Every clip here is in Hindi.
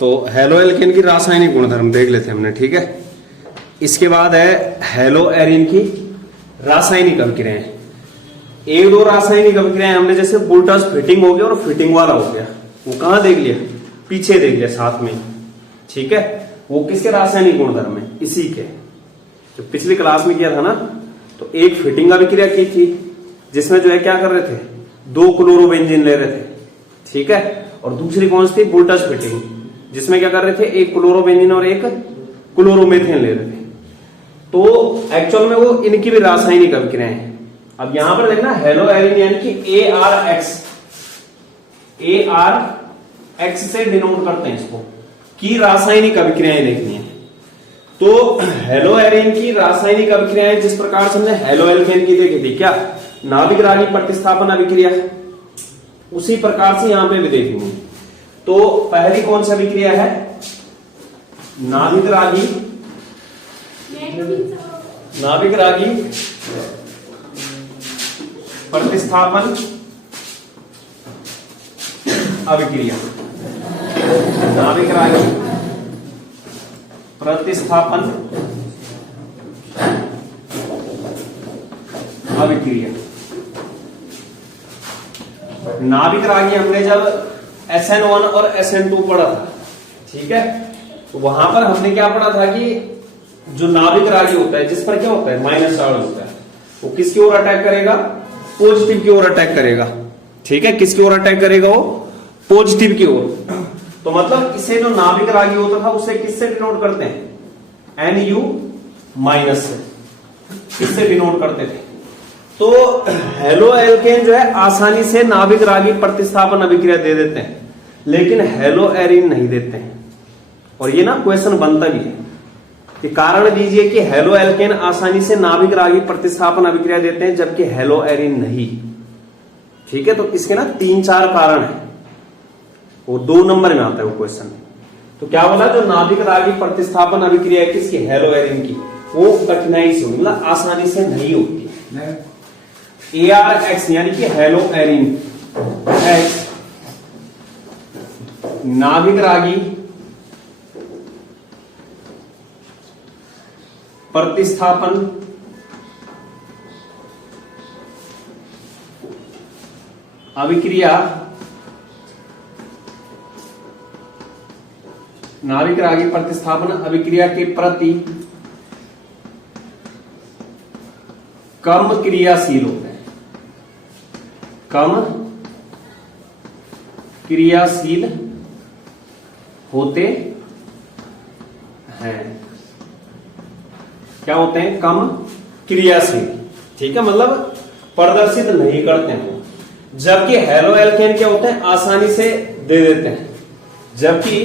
तो हेलो एल्केन की रासायनिक गुणधर्म देख लेते हैं हमने, ठीक है। इसके बाद है हेलो एरिन की रासायनिक अभिक्रियाएं। एक दो रासायनिक अभिक्रियाएं हमने, जैसे वोल्टाज फिटिंग हो गया और फिटिंग वाला हो गया, वो कहां देख लिया, पीछे देख लिया साथ में, ठीक है। वो किसके रासायनिक गुणधर्म है, इसी के, जो पिछली क्लास में किया था ना। तो एक फिटिंग अभिक्रिया की थी जिसमें जो है क्या कर रहे थे, 2 क्लोरोबेंजीन ले रहे थे, ठीक है। और दूसरी कौन सी थी, वोल्टाज फिटिंग, जिसमें क्या कर रहे थे, एक क्लोरोबेंजीन और एक क्लोरोमेथेन ले रहे थे। तो एक्चुअल में वो इनकी भी रासायनिक अभिक्रियाएं हैं। अब यहां पर देखना हेलो एरिन यानी कि ARX से डिनोट करते हैं इसको, की रासायनिक अभिक्रियाएं देखनी है। तो हेलो एरिन की रासायनिक अभिक्रियाएं जिस प्रकार से हमने हेलो एल्केन की देखी थी, क्या नाभिक रागी प्रतिस्थापन अभिक्रिया, उसी प्रकार से यहां पे भी देखेंगे। तो पहली कौन सी अभिक्रिया है, नाभिक रागी प्रतिस्थापन अभिक्रिया। नाभिक रागी प्रतिस्थापन अभिक्रिया। नाभिक रागी हमने जब SN1 और SN2 पढ़ा था, ठीक है। तो वहां पर हमने क्या पढ़ा था कि जो नाभिक रागी होता है, जिस पर क्या होता है, माइनस चार्ज होता है, वो किसकी ओर अटैक करेगा, पॉजिटिव की ओर अटैक करेगा, ठीक है। किसकी ओर अटैक करेगा, वो पॉजिटिव की ओर। तो मतलब इसे जो नाभिक रागी होता था उसे किससे डिनोट करते हैं, NU माइनस से, किससे डिनोट करते थे। तो हेलो एल्केन जो है आसानी से नाभिक रागी प्रतिस्थापन अभिक्रिया दे देते हैं, लेकिन हेलो एरिन नहीं देते हैं। और ये ना क्वेश्चन बनता भी है कि कारण दीजिए कि हेलो एल्केन आसानी से नाभिक रागी प्रतिस्थापन अभिक्रिया देते हैं जबकि हेलो एरिन नहीं, ठीक है। तो इसके ना 3-4 कारण है, वो 2 नंबर में आता है वो क्वेश्चन। तो क्या बोला, जो नाभिक रागी प्रतिस्थापन अभिक्रिया है किसकी, हेलो एरिन की, वो कठिनाई से, मतलब आसानी से नहीं होती। ARX यानी कि हेलो एरिन X नाभिक रागी प्रतिस्थापन अभिक्रिया, नाभिक रागी प्रतिस्थापन अभिक्रिया के प्रति कम क्रियाशील होते हैं, कम क्रियाशील होते हैं। क्या होते हैं, कम क्रियाशील, ठीक है, मतलब प्रदर्शित नहीं करते हैं। जबकि हेलो एल्केन क्या होते हैं, आसानी से दे देते हैं। जबकि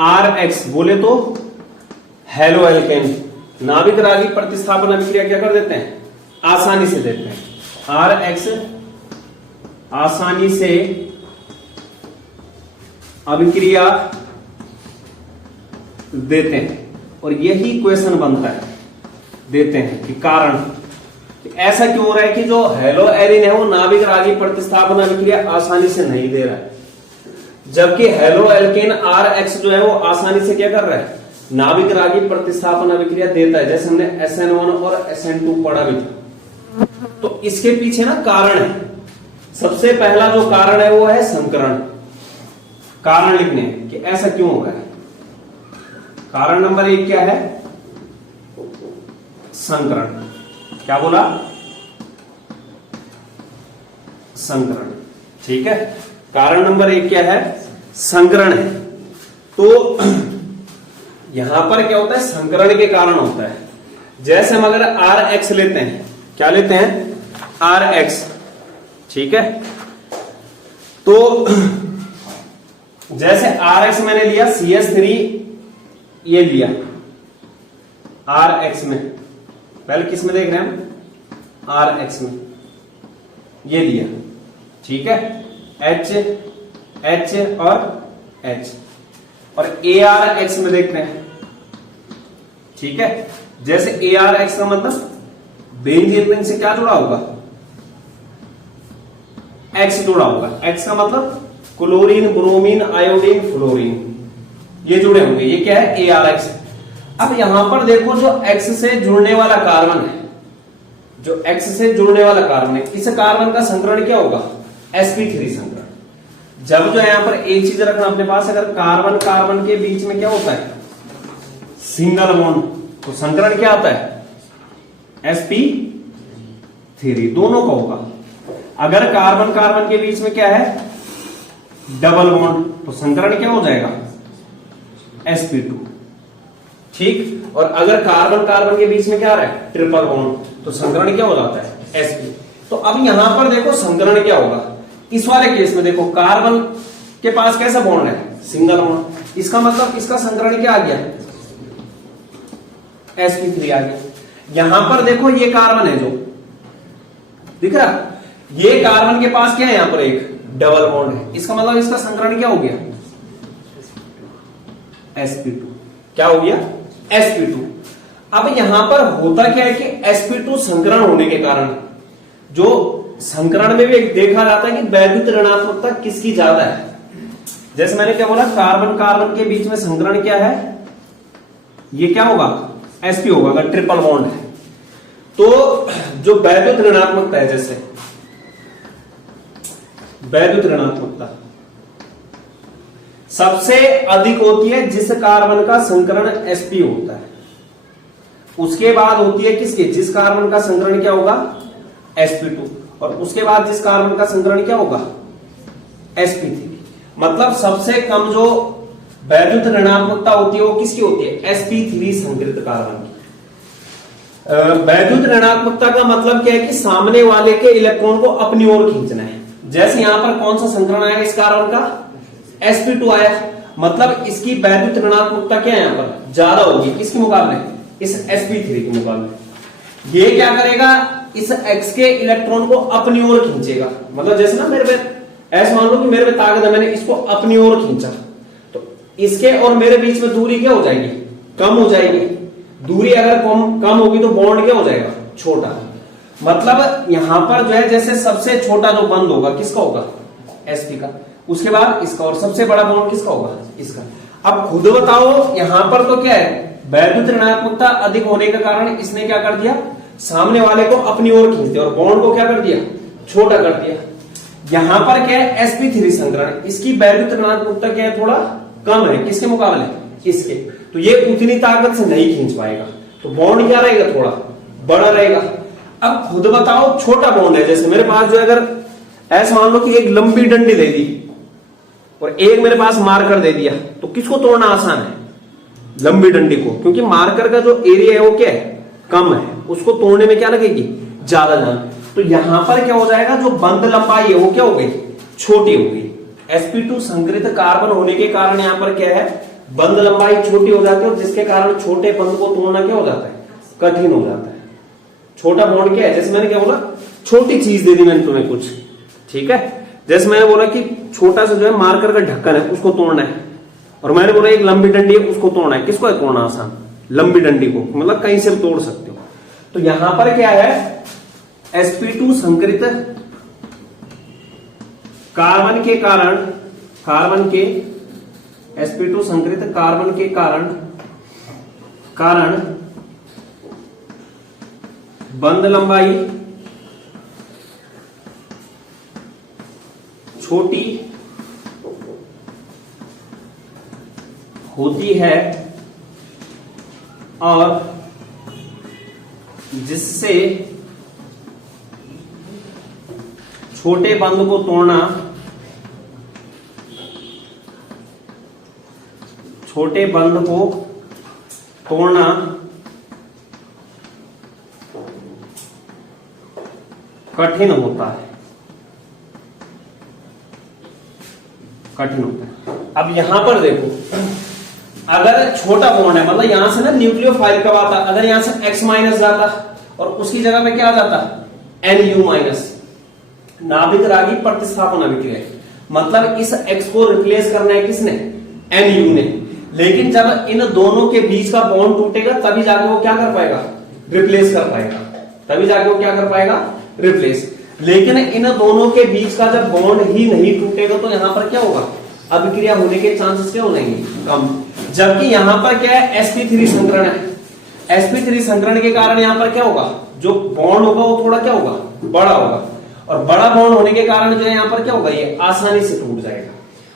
RX बोले तो हेलो एल्केन नाभिक रागी प्रतिस्थापन अभिक्रिया क्या कर देते हैं, आसानी से देते हैं। RX आसानी से अभिक्रिया देते हैं, और यही क्वेश्चन बनता है, देते हैं कि कारण कि ऐसा क्यों हो रहा है कि जो हेलो एरिन है वो नाभिक रागी प्रतिस्थापन अभिक्रिया आसानी से नहीं दे रहा है, जबकि हेलो एल्केन RX जो है वो आसानी से क्या कर रहा है, नाभिक रागी प्रतिस्थापन अभिक्रिया देता है। जैसे हमने SN1 और SN2 पढ़ा भी था। तो इसके पीछे ना कारण है। सबसे पहला जो कारण है वो है संकरण, कारण लिखने कि ऐसा क्यों हो रहा है। कारण नंबर 1 क्या है, संकरण। क्या बोला, संकरण, ठीक है। कारण नंबर 1 क्या है, संकरण है। तो यहां पर क्या होता है, संकरण के कारण होता है। जैसे हम अगर RX लेते हैं, क्या लेते हैं, RX, ठीक है। तो जैसे RX मैंने लिया, CH3 ये लिया RX में, पहले किस में देख रहे हैं हम, RX में ये लिया, ठीक है। H और H, और ARX में देखते हैं, ठीक है। जैसे ARX का मतलब बेंजीन रिंग से क्या जुड़ा होगा, X जुड़ा होगा। X का मतलब क्लोरीन, ब्रोमीन, आयोडीन, फ्लोरीन, ये जुड़े होंगे। ये क्या है? ARX। अब यहां पर देखो जो X से जुड़ने वाला कार्बन है, जो X से जुड़ने वाला कार्बन है, इस कार्बन का संकरण क्या होगा? sp3 संकरण। जब जो यहां पर एक चीज रखना अपने पास, अगर कार्बन कार्बन के बीच में क्या होता है? सिंगल बॉन्ड, तो संकरण क्या आता है? sp3, दोनों का होगा। अगर कार्बन कार्बन के बीच में क्या है? डबल बॉन्ड, तो संकरण क्या हो जाएगा? sp2। ठीक। और अगर कार्बन कार्बन के बीच में क्या आ रहा है? ट्रिपल बॉन्ड, तो संकरण क्या हो जाता है? sp। तो अब यहां पर देखो संकरण क्या होगा? इस वाले केस में देखो कार्बन के पास कैसा बॉन्ड है? Single bond. इसका मतलब इसका संकरण क्या आ गया? sp3 आ गया। यहां पर देखो ये कार्बन है जो दिख रहा, ये कार्बन के पास क्या है? यहां पर एक डबल बॉन्ड है। इसका मतलब इसका संकरण क्या हो गया? sp2। क्या हो गया? sp2। अब यहां पर होता क्या है कि sp2 संकरण होने के कारण, जो संकरण में भी देखा जाता है कि वैद्युत ऋणात्मकता किसकी ज्यादा है। जैसे मैंने क्या बोला, कार्बन कार्बन के बीच में संकरण क्या है? ये क्या होगा? sp होगा अगर ट्रिपल बॉन्ड है। तो जो वैद्युत ऋणात्मकता है, जैसे वैद्युत ऋणात्मकता सबसे अधिक होती है जिस कार्बन का संकरण sp होता है। उसके बाद होती है किसके? जिस कार्बन का संकरण क्या होगा? sp2। और उसके बाद जिस कार्बन का संकरण क्या होगा? sp3। मतलब सबसे कम जो वैद्युत ऋणात्मकता होती है वो किसकी होती है? sp3 संकरित कार्बन की। वैद्युत ऋणात्मकता का मतलब क्या है कि सामने वाले के इलेक्ट्रॉन को अपनी ओर खींचना है। जैसे यहां पर कौन सा संकरण आया इस कार्बन का? sp2 आया, मतलब इसकी वैद्युत ऋणात्मकता क्या है? यहां पर ज्यादा होगी किसके मुकाबले? इस sp3 के मुकाबले। ये क्या करेगा? इस X के इलेक्ट्रॉन को अपनी ओर खींचेगा। मतलब जैसे ना मेरे पे ऐसा मान लो कि मेरे पे ताकत है, मैंने इसको अपनी ओर खींचा, तो इसके और मेरे बीच में दूरी क्या हो जाएगी? कम हो जाएगी। दूरी अगर कम होगी तो बॉन्ड क्या हो जाएगा? छोटा। मतलब यहां पर जो है जैसे सबसे छोटा जो बंद होगा किसका होगा? sp का। उसके बाद इसका, और सबसे बड़ा बॉन्ड किसका होगा? इसका। अब खुद बताओ यहां पर तो क्या है? वैद्युत ऋणात्मकता अधिक होने के कारण इसने क्या कर दिया? सामने वाले को अपनी ओर खींच दिया और बॉन्ड को क्या कर दिया? छोटा कर दिया। यहां पर क्या है? sp3 संकरण, इसकी वैद्युत ऋणात्मकता क्या है? थोड़ा कम है किसके मुकाबले? इसके। तो ये उतनी ताकत से नहीं खींच पाएगा, तो बॉन्ड क्या रहेगा? थोड़ा बड़ा रहेगा। अब खुद बताओ छोटा बॉन्ड है, जैसे मेरे पास जो अगर ऐसा मान लो कि एक लंबी डंडी दे दी और एक मेरे पास मार्कर दे दिया, तो किसको तोड़ना आसान है? लंबी डंडी को, क्योंकि मार्कर का जो एरिया है वो क्या है? कम है, उसको तोड़ने में क्या लगेगी? ज्यादा जान। तो यहां पर क्या हो जाएगा? जो बंद लंबाई है वो क्या हो गई? छोटी हो गई। sp2 संकरित कार्बन होने के कारण यहां पर क्या है? बंद लंबाई छोटी हो जाती है, और जिसके कारण छोटे बंद को तोड़ना क्या हो जाता है? कठिन हो जाता है। छोटा बॉन्ड क्या है? जैसे मैंने क्या बोला, छोटी चीज दे दी मैंने तुम्हें कुछ, ठीक है। जैसे मैंने बोला कि छोटा सा जो है मार्कर का ढक्कन है उसको तोड़ना है, और मैंने बोला एक लंबी डंडी है उसको तोड़ना है। किसको है तोड़ना आसान? लंबी डंडी को, मतलब कहीं से तोड़ सकते हो। तो यहां पर क्या है? sp2 संकरित कार्बन के कारण, sp2 संकरित कार्बन के कारण बंद लंबाई छोटी होती है, और जिससे छोटे बंद को तोड़ना कठिन होता है। अब यहां पर देखो, अगर छोटा बॉन्ड है, मतलब यहां से ना न्यूक्लियोफाइल कब आता? अगर यहां से X माइनस जाता और उसकी जगह पे क्या आ जाता? Nu माइनस, नाभिक रागी प्रतिस्थापन अभिक्रिया। मतलब इस X को रिप्लेस करना है किसने? Nu ने। लेकिन जब इन दोनों के बीच का बॉन्ड टूटेगा तभी जाके वो क्या कर पाएगा? रिप्लेस कर पाएगा। तभी जाके वो क्या कर पाएगा? रिप्लेस। लेकिन इन दोनों के बीच का जब बॉन्ड ही नहीं टूटेगा तो यहां पर क्या होगा, अभिक्रिया होने के चांसेस क्या हो जाएंगे, कम। जबकि यहां पर क्या है, sp3 संकरण है, sp3 संकरण के कारण यहां पर क्या होगा, जो बॉन्ड होगा वो थोड़ा क्या होगा, बड़ा होगा, और बड़ा बॉन्ड होने के कारण जो है यहां पर क्या होगा, ये आसानी से टूट जाएगा।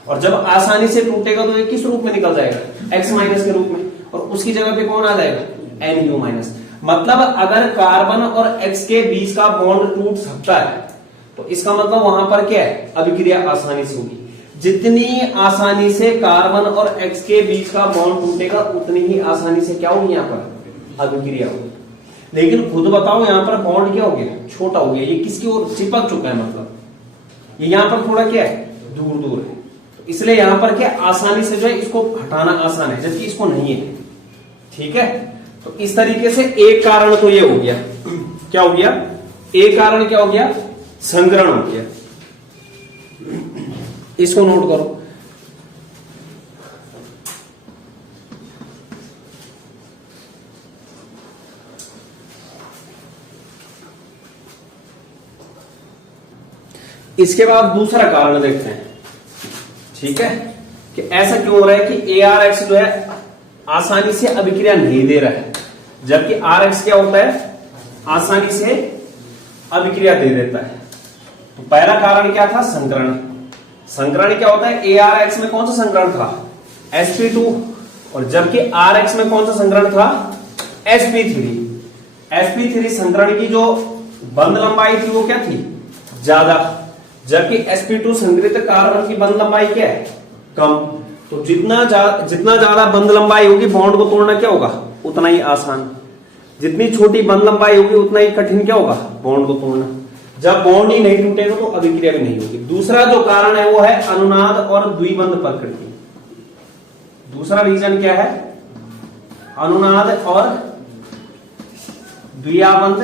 और जब आसानी से टूटेगा तो ये किस रूप में निकल जाएगा, x माइनस के रूप में, और उसकी जगह पे कौन आ जाएगा, Nu माइनस। मतलब अगर कार्बन और X के बीच का बॉन्ड टूट सकता है तो इसका मतलब वहां पर क्या है, अभिक्रिया आसानी से होगी। जितनी आसानी से कार्बन और X के बीच का बॉन्ड टूटेगा उतनी ही आसानी से क्या होगी, यहाँ पर अभिक्रिया होगी। लेकिन खुद बताओ यहाँ पर बॉन्ड क्या हो गया, छोटा हो गया, ये किसकी ओर चिपक चुका है, मतलब ये यहाँ पर थोड़ा क्या है, दूर दूर है, तो इसलिए यहाँ पर क्या आसानी से जो है इसको हटाना आसान है, जबकि इसको नहीं है। ठीक है, तो इस तरीके से एक कारण तो ये हो गया, क्या हो गया, एक कारण क्या हो गया, संकरण हो गया। इसको नोट करो। इसके बाद दूसरा कारण देखते हैं, ठीक है, कि ऐसा क्यों हो रहा है कि ArX जो है आसानी से अभिक्रिया नहीं दे रहा है, जबकि RX क्या होता है, आसानी से अभिक्रिया दे देता है। तो पहला कारण क्या था, संकरण। संकरण क्या होता है, ArX में कौन सा संकरण था, sp2, और जबकि RX में कौन सा संकरण था, sp3। sp3 संकरण की जो बंध लंबाई थी वो क्या थी, ज्यादा, जबकि sp2 संकरित कार्बन की बंध लंबाई क्या है, कम। तो जितना ज्यादा बंध लंबाई होगी बॉन्ड को तोड़ना क्या होगा, उतना ही आसान। जितनी छोटी बंध लंबाई होगी उतना ही कठिन क्या होगा, बॉन्ड को तोड़ना। जब बॉन्ड ही नहीं टूटेगा तो अभिक्रिया भी नहीं होगी। दूसरा जो कारण है वो है अनुनाद और द्विबंध प्रकृति। दूसरा रीजन क्या है, अनुनाद और द्विबंध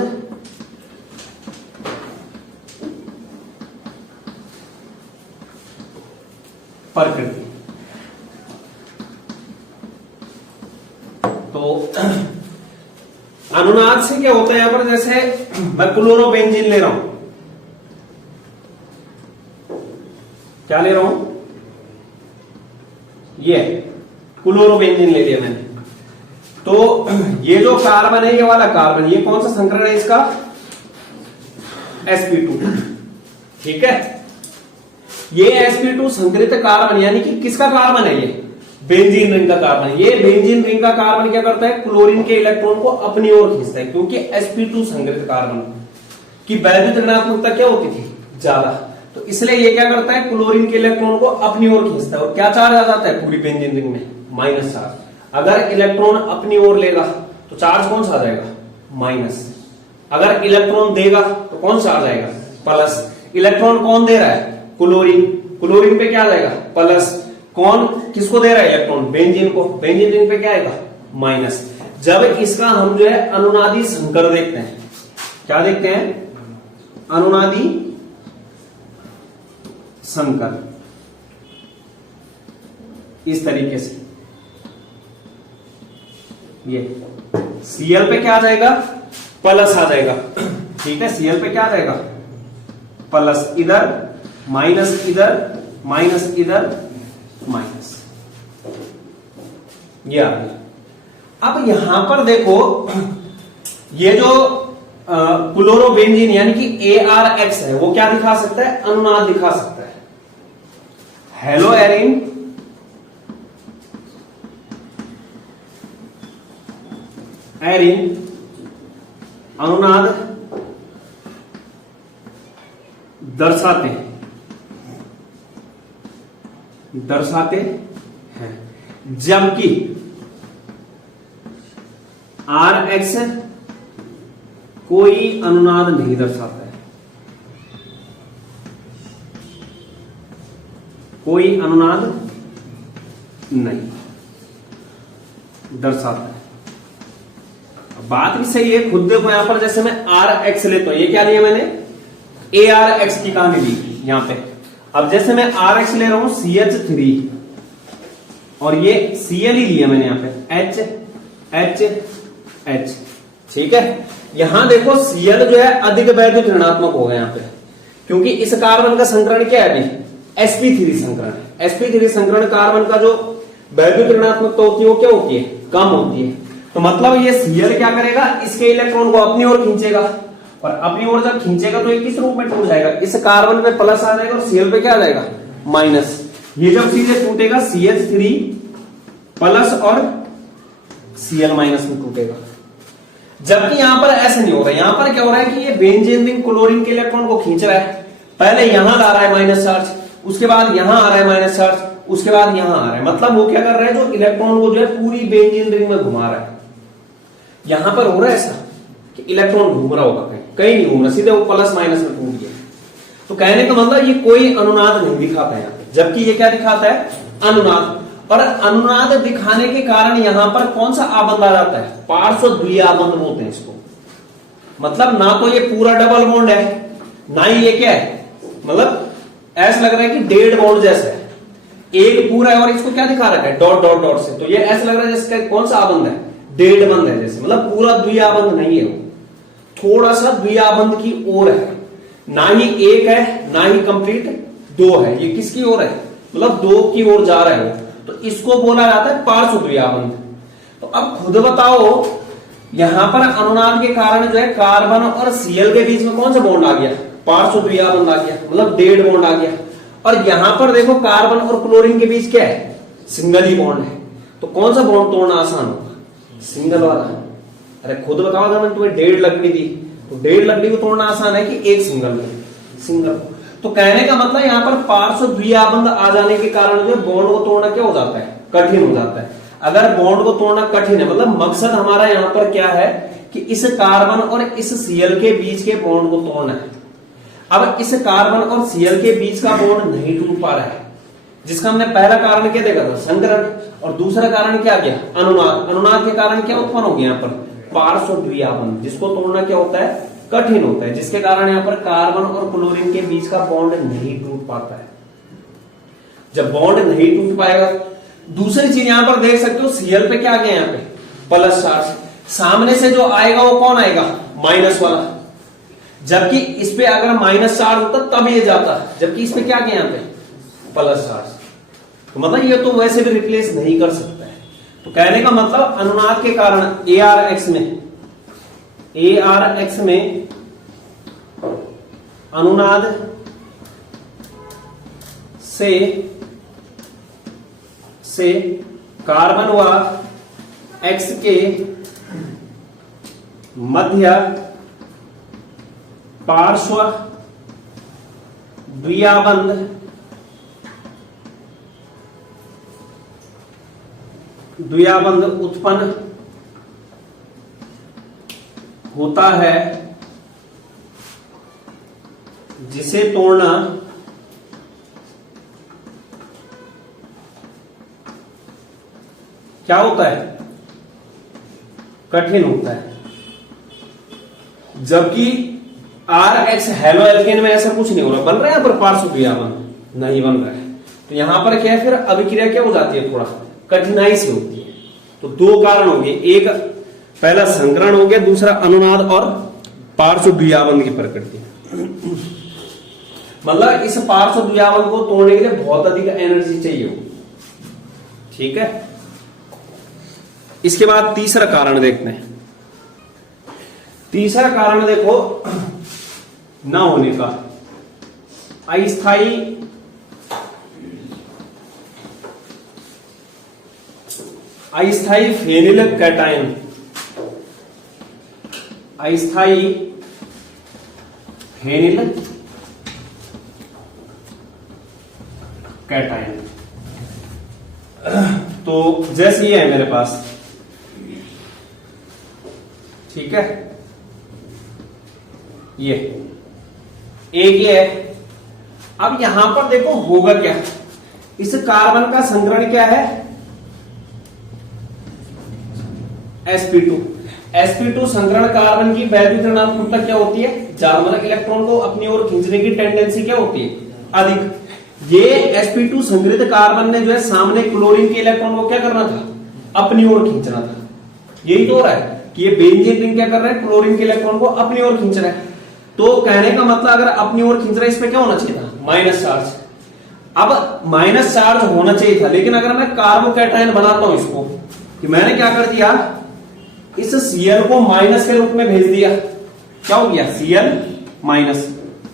प्रकृति। तो अनुनाद से क्या होता है, यहां पर जैसे मैं क्लोरोबेंजीन ले रहा हूं, क्या ले रहा हूं, ये क्लोरोबेंजीन ले लिया मैंने। तो ये जो कार्बन है, ये वाला कार्बन, ये कौन सा संकरण है इसका, sp2। ठीक है, ये sp2 संकरित कार्बन यानी कि किसका कार्बन है, ये बेंजीन रिंग का कार्बन। ये बेंजीन रिंग का कार्बन क्या करता है, क्लोरीन के इलेक्ट्रॉन को अपनी ओर खींचता है, क्योंकि sp2 संकरित कार्बन की वैद्युत ऋणात्मकता क्या होती थी, ज्यादा। तो इसलिए ये क्या करता है, क्लोरीन के इलेक्ट्रॉन को अपनी ओर खींचता है, और क्या चार्ज आ जाता है पूरी बेंजीन रिंग में, माइनस चार्ज। अगर इलेक्ट्रॉन अपनी ओर लेगा तो चार्ज कौन सा आ जाएगा, माइनस। अगर इलेक्ट्रॉन देगा तो कौन सा आ जाएगा, प्लस। इलेक्ट्रॉन कौन दे रहा है, क्लोरीन, क्लोरीन पे क्या आ जाएगा, प्लस। कौन किसको दे रहा है इलेक्ट्रॉन, बेंजीन को, बेंजीन रिंग पे क्या आएगा, माइनस। जब इसका हम जो है अनुनादी संकर देखते हैं, क्या देखते हैं, अनुनादी संकर, इस तरीके से। ये Cl पे क्या आ जाएगा, प्लस आ जाएगा। ठीक है, Cl पे क्या आ जाएगा, प्लस, इधर माइनस, इधर माइनस, इधर माइनस, ये आ गया। अब यहां पर देखो, ये जो क्लोरोबेंजीन यानी कि ArX है, वो क्या दिखा सकता है, अनुनाद दिखा सकता है। हेलो एरिन, एरिन अनुनाद दर्शाते हैं, जबकि RX कोई अनुनाद नहीं दर्शाता है, कोई अनुनाद नहीं दर्शाता है। बात भी सही है, खुद देखो यहां पर, जैसे मैं RX लेता हूं, ये क्या लिया मैंने, ArX की कहानी ली यहां पे। अब जैसे मैं RX ले रहा हूं CH3, और ये Cl ही लिया मैंने यहां पे, H। ठीक है, यहां देखो Cl जो है अधिक वैद्युत ऋणात्मक हो गया, यहां पे क्योंकि इस कार्बन का संकरण क्या है अभी sp3 संकरण है। sp3 संकरण कार्बन का जो वैद्युत ऋणात्मकता होती है वो क्या होती है, कम होती है। तो मतलब ये Cl क्या करेगा, इसके इलेक्ट्रॉन को अपनी ओर खींचेगा, और अपनी ओर जब खींचेगा तो ये किस रूप में टूट जाएगा, इस कार्बन पे प्लस आ जाएगा और Cl पे क्या आ जाएगा माइनस। ये जब सीधे टूटेगा CH3 प्लस और Cl माइनस में टूटेगा। जबकि यहां पर ऐसा नहीं हो रहा है, यहां पर क्या हो रहा है कि ये बेंजीन रिंग क्लोरीन के इलेक्ट्रॉन को खींच रहा है। पहले यहां ला रहा है माइनस चार्ज, उसके बाद यहां आ रहा है माइनस चार्ज, उसके बाद यहां आ रहा है। मतलब वो क्या कर रहा है, जो इलेक्ट्रॉन को जो है पूरी बेंजीन रिंग में घुमा रहा है। यहां पर हो रहा है ऐसा कि इलेक्ट्रॉन घूम रहा होगा, कहीं नहीं घूम रहा, सीधे वो प्लस माइनस में टूट गया। तो कहने का मतलब ये कोई अनुनाद नहीं दिखाता है यहाँ पे, जबकि ये क्या दिखाता है, अनुनाद। और अनुनाद दिखाने के कारण यहां पर कौन सा आबंध आ जाता है, पार्श्व द्विआबंध बोलते हैं इसको। मतलब ना तो ये पूरा डबल बॉन्ड है, ना ही ये क्या है, मतलब ऐसा लग रहा है कि डेड बॉन्ड जैसा है, एक पूरा है और इसको क्या दिखा रखा है डॉट डॉट डॉट से। तो ये ऐसा लग रहा है जैसे कौन सा आबंध है, डेड बंध है जैसे, मतलब पूरा द्विआबंध नहीं है, थोड़ा सा द्विआबंध की ओर है, ना ही एक है ना ही कंप्लीट दो है, ये किसकी ओर है, मतलब दो की ओर जा रहा है वो। तो इसको बोला जाता है पार्श्व द्विआबंध। तो अब खुद बताओ, यहां पर अनुनाद के कारण जो है कार्बन और Cl के बीच में कौन सा बॉन्ड आ गया, पार्श्व द्विआबंध आ गया, मतलब डेड बॉन्ड आ गया। और यहां पर देखो कार्बन और क्लोरीन के बीच क्या है, सिंगल ही बॉन्ड है। तो कौन सा बॉन्ड तोड़ना आसान होगा, सिंगल वाला। अरे खुद बताओ, अगर मैंने तुम्हें 1.5 लकड़ी दी तो 1.5 लकड़ी को तोड़ना आसान है कि एक सिंगल। तो कहने का मतलब यहाँ पर पार्श्व द्विआबंध आ जाने के कारण जो बॉन्ड को तोड़ना क्या हो जाता है, कठिन हो जाता है। अगर बॉन्ड को तोड़ना कठिन है, मतलब मकसद हमारा यहाँ पर क्या है कि इस कार्बन और इस Cl के बीच के बॉन्ड को तोड़ना है। अब इस कार्बन और Cl के बीच का बॉन्ड नहीं टूट पा रहा है, जिसका हमने पहला कारण क्या देखा था, संकरण, और दूसरा कारण क्या गया, अनुनाद। अनुनाद के कारण क्या उत्पन्न हो गया यहाँ पर, पार्श्व द्विआबंध, जिसको तोड़ना क्या होता है, कठिन होता है, जिसके कारण यहाँ पर कार्बन और क्लोरीन के बीच का बॉन्ड नहीं टूट पाता है। जब बॉन्ड नहीं टूट पाएगा, दूसरी चीज यहां पर देख सकते हो, Cl पे क्या आ गया, यहाँ पे प्लस चार्ज, सामने से जो आएगा वो कौन आएगा, माइनस वाला। जबकि इस पे अगर माइनस चार्ज होता तब ये जाता, जबकि इस पे क्या गया, यहाँ पे प्लस चार्ज। तो मतलब ये तो वैसे भी रिप्लेस नहीं कर सकता है। तो कहने का मतलब अनुनाद के कारण ARX में अनुनाद से कार्बन व X के मध्य पार्श्व द्विआबंध उत्पन्न होता है, जिसे तोड़ना क्या होता है, कठिन होता है। जबकि RX हेलो एल्केन में ऐसा कुछ नहीं हो रहा, बन रहा है यहां पर पार्श्व द्विआबंध नहीं बन रहा है। तो यहां पर क्या है, फिर अभिक्रिया क्या हो जाती है, थोड़ा कठिनाई से होती है। तो दो कारण हो गए, एक पहला संकरण हो गया, दूसरा अनुनाद और पार्श्व द्विआबंध की प्रकृति। मतलब इस पार्श्व द्विआबंध को तोड़ने के लिए बहुत अधिक एनर्जी चाहिए हो, ठीक है। इसके बाद तीसरा कारण देखते हैं। तीसरा कारण देखो ना होने का, अस्थाई फेनिल कैटायन, अस्थाई फेनिल कैटायन। तो जैसे ये है मेरे पास, ठीक है, ये एक ये है। अब यहां पर देखो होगा क्या, इस कार्बन का संकरण क्या है, sp2। sp2 संकरण कार्बन की वैद्युत ऋणात्मकता क्या होती है, ज्यादा, मतलब इलेक्ट्रॉन को अपनी ओर खींचने की टेंडेंसी क्या होती है, अधिक। ये sp2 संग्रहित कार्बन ने जो है सामने क्लोरीन के इलेक्ट्रॉन को क्या करना था, अपनी ओर खींचना था। यही तो हो रहा है कि ये बेंजीन रिंग क्या कर रहा है, क्लोरीन के इलेक्ट्रॉन को अपनी ओर खींच रहा है। तो कहने का मतलब अगर अपनी ओर खींच रहा है, इसमें क्या होना चाहिए था, माइनस चार्ज। अब माइनस चार्ज होना चाहिए था, लेकिन अगर मैं कार्बोकैटायन बनाता हूं इसको, कि मैंने क्या कर दिया, इस Cl को माइनस के रूप में भेज दिया, क्या हो गया, Cl माइनस,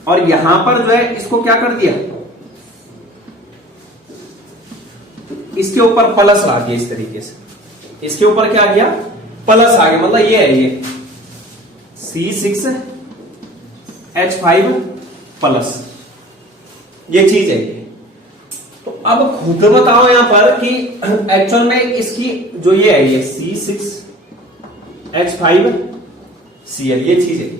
और यहां पर जो है इसको क्या कर दिया, इसके ऊपर प्लस आ गया, इस तरीके से इसके ऊपर क्या आ गया, प्लस आ गया, मतलब ये है ये C6H5 प्लस, ये चीज है। तो अब खुद बताओ यहां पर कि एक्चुअल में इसकी जो ये है, ये C6H5Cl, ये चीज है।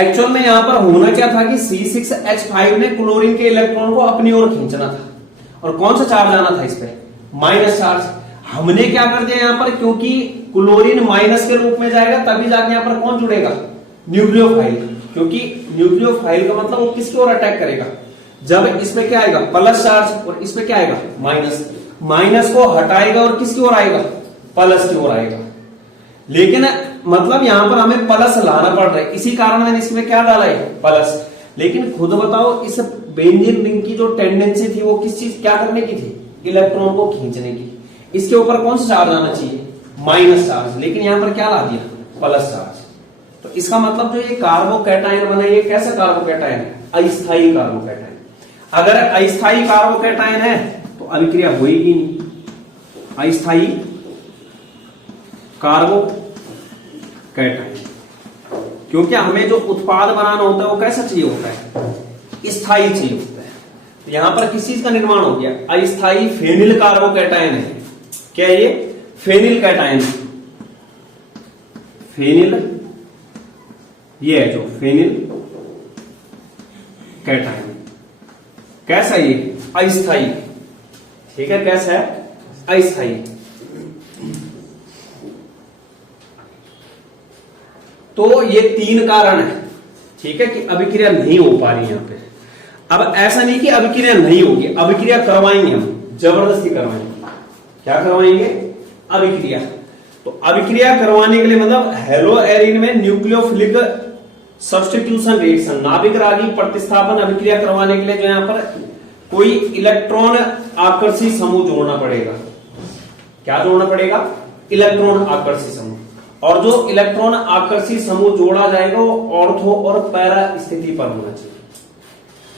एक्चुअल में यहां पर होना क्या था कि C6H5 ने क्लोरीन के इलेक्ट्रॉन को अपनी ओर खींचना था, और कौन सा चार्ज आना था इस पे, माइनस चार्ज। हमने क्या कर दिया यहां पर, क्योंकि क्लोरीन माइनस के रूप में जाएगा तभी जाके यहां पर कौन जुड़ेगा, न्यूक्लियोफाइल, क्योंकि न्यूक्लियोफाइल का मतलब वो किसकी ओर अटैक करेगा, जब इसमें क्या आएगा, प्लस चार्ज, और इसमें क्या आएगा, माइनस, माइनस को हटाएगा और किसकी ओर आएगा, प्लस की ओर आएगा। लेकिन मतलब यहां पर हमें प्लस लाना पड़ रहा है, इसी कारण मैंने इसमें क्या डाला है, प्लस। लेकिन खुद बताओ इस बेंजीन रिंग की जो टेंडेंसी थी वो किस चीज, क्या करने की थी, इलेक्ट्रॉन को खींचने की। इसके ऊपर कौन सा चार्ज आना चाहिए, माइनस चार्ज, लेकिन यहां पर क्या ला दिया, प्लस चार्ज। तो इसका मतलब जो ये कार्बोकैटायन बना, ये कैसा कार्बोकैटायन है, अस्थायी कार्बोकैटायन। अगर अस्थायी कार्बोकैटायन है तो अभिक्रिया होगी नहीं, अस्थायी कार्बोकैटायन, क्योंकि हमें जो उत्पाद बनाना होता है वो कैसा चाहिए होता है, स्थायी चाहिए होता है। तो यहां पर किस चीज का निर्माण हो गया, अस्थायी फेनिल कार्बोकैटायन है। क्या ये, फेनिल कैटायन, फेनिल, ये है जो फेनिल कैटायन, कैसा ये, अस्थायी, ठीक है, कैसा है, अस्थायी। तो ये 3 कारण है, ठीक है, कि अभिक्रिया नहीं हो पा रही यहां पे। अब ऐसा नहीं कि अभिक्रिया नहीं होगी, अभिक्रिया करवाएंगे हम, जबरदस्ती करवाएंगे। क्या करवाएंगे, अभिक्रिया। तो अभिक्रिया करवाने के लिए मतलब हेलो एरिन में न्यूक्लियोफिलिक सब्स्टिट्यूशन रिएक्शन, नाभिक रागी प्रतिस्थापन अभिक्रिया करवाने के लिए जो यहां पर कोई इलेक्ट्रॉन आकर्षी समूह जोड़ना पड़ेगा। क्या जोड़ना पड़ेगा, इलेक्ट्रॉन आकर्षी समूह। और जो इलेक्ट्रॉन आकर्षी समूह जोड़ा जाएगा वो ऑर्थो और पैरा स्थिति पर होना चाहिए।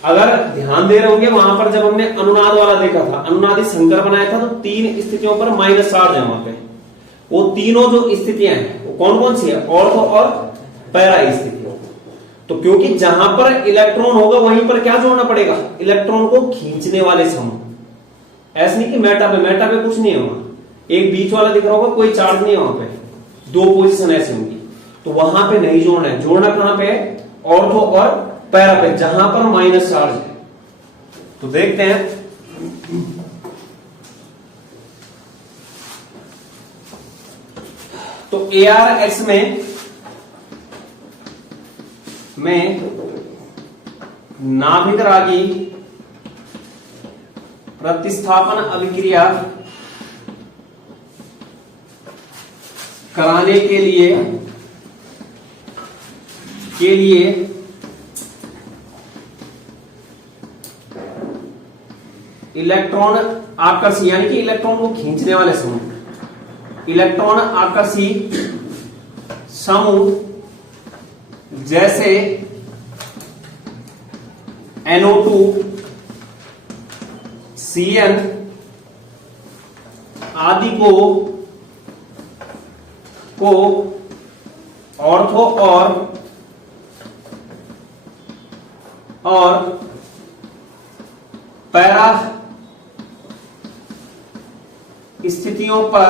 अगर ध्यान दे रहे होंगे वहां पर जब हमने अनुनाद वाला देखा था, अनुनादी संकर बनाया था, तो 3 स्थितियों पर माइनस चार्ज है वहां पे। वो तीनों जो स्थितियां हैं वो कौन कौन सी है, ऑर्थो और पैरा स्थितियों। तो क्योंकि जहां पर इलेक्ट्रॉन होगा वहीं पर क्या जोड़ना पड़ेगा, इलेक्ट्रॉन को खींचने वाले समूह। ऐसा नहीं कि मेटा पे कुछ नहीं है वहां, एक बीच वाला दिख रहा होगा, कोई चार्ज नहीं है वहां पे, 2 पोजीशन ऐसी होंगी, तो वहां पे नहीं जोड़ना है। जोड़ना कहां पे है, ऑर्थो और पैरा पे, जहां पर माइनस चार्ज है। तो देखते हैं, तो ArX में नाभिक रागी प्रतिस्थापन अभिक्रिया कराने के लिए इलेक्ट्रॉन आकर्षी, यानी कि इलेक्ट्रॉन को खींचने वाले समूह, इलेक्ट्रॉन आकर्षी समूह जैसे NO2, CN आदि को ऑर्थो और पैरा स्थितियों पर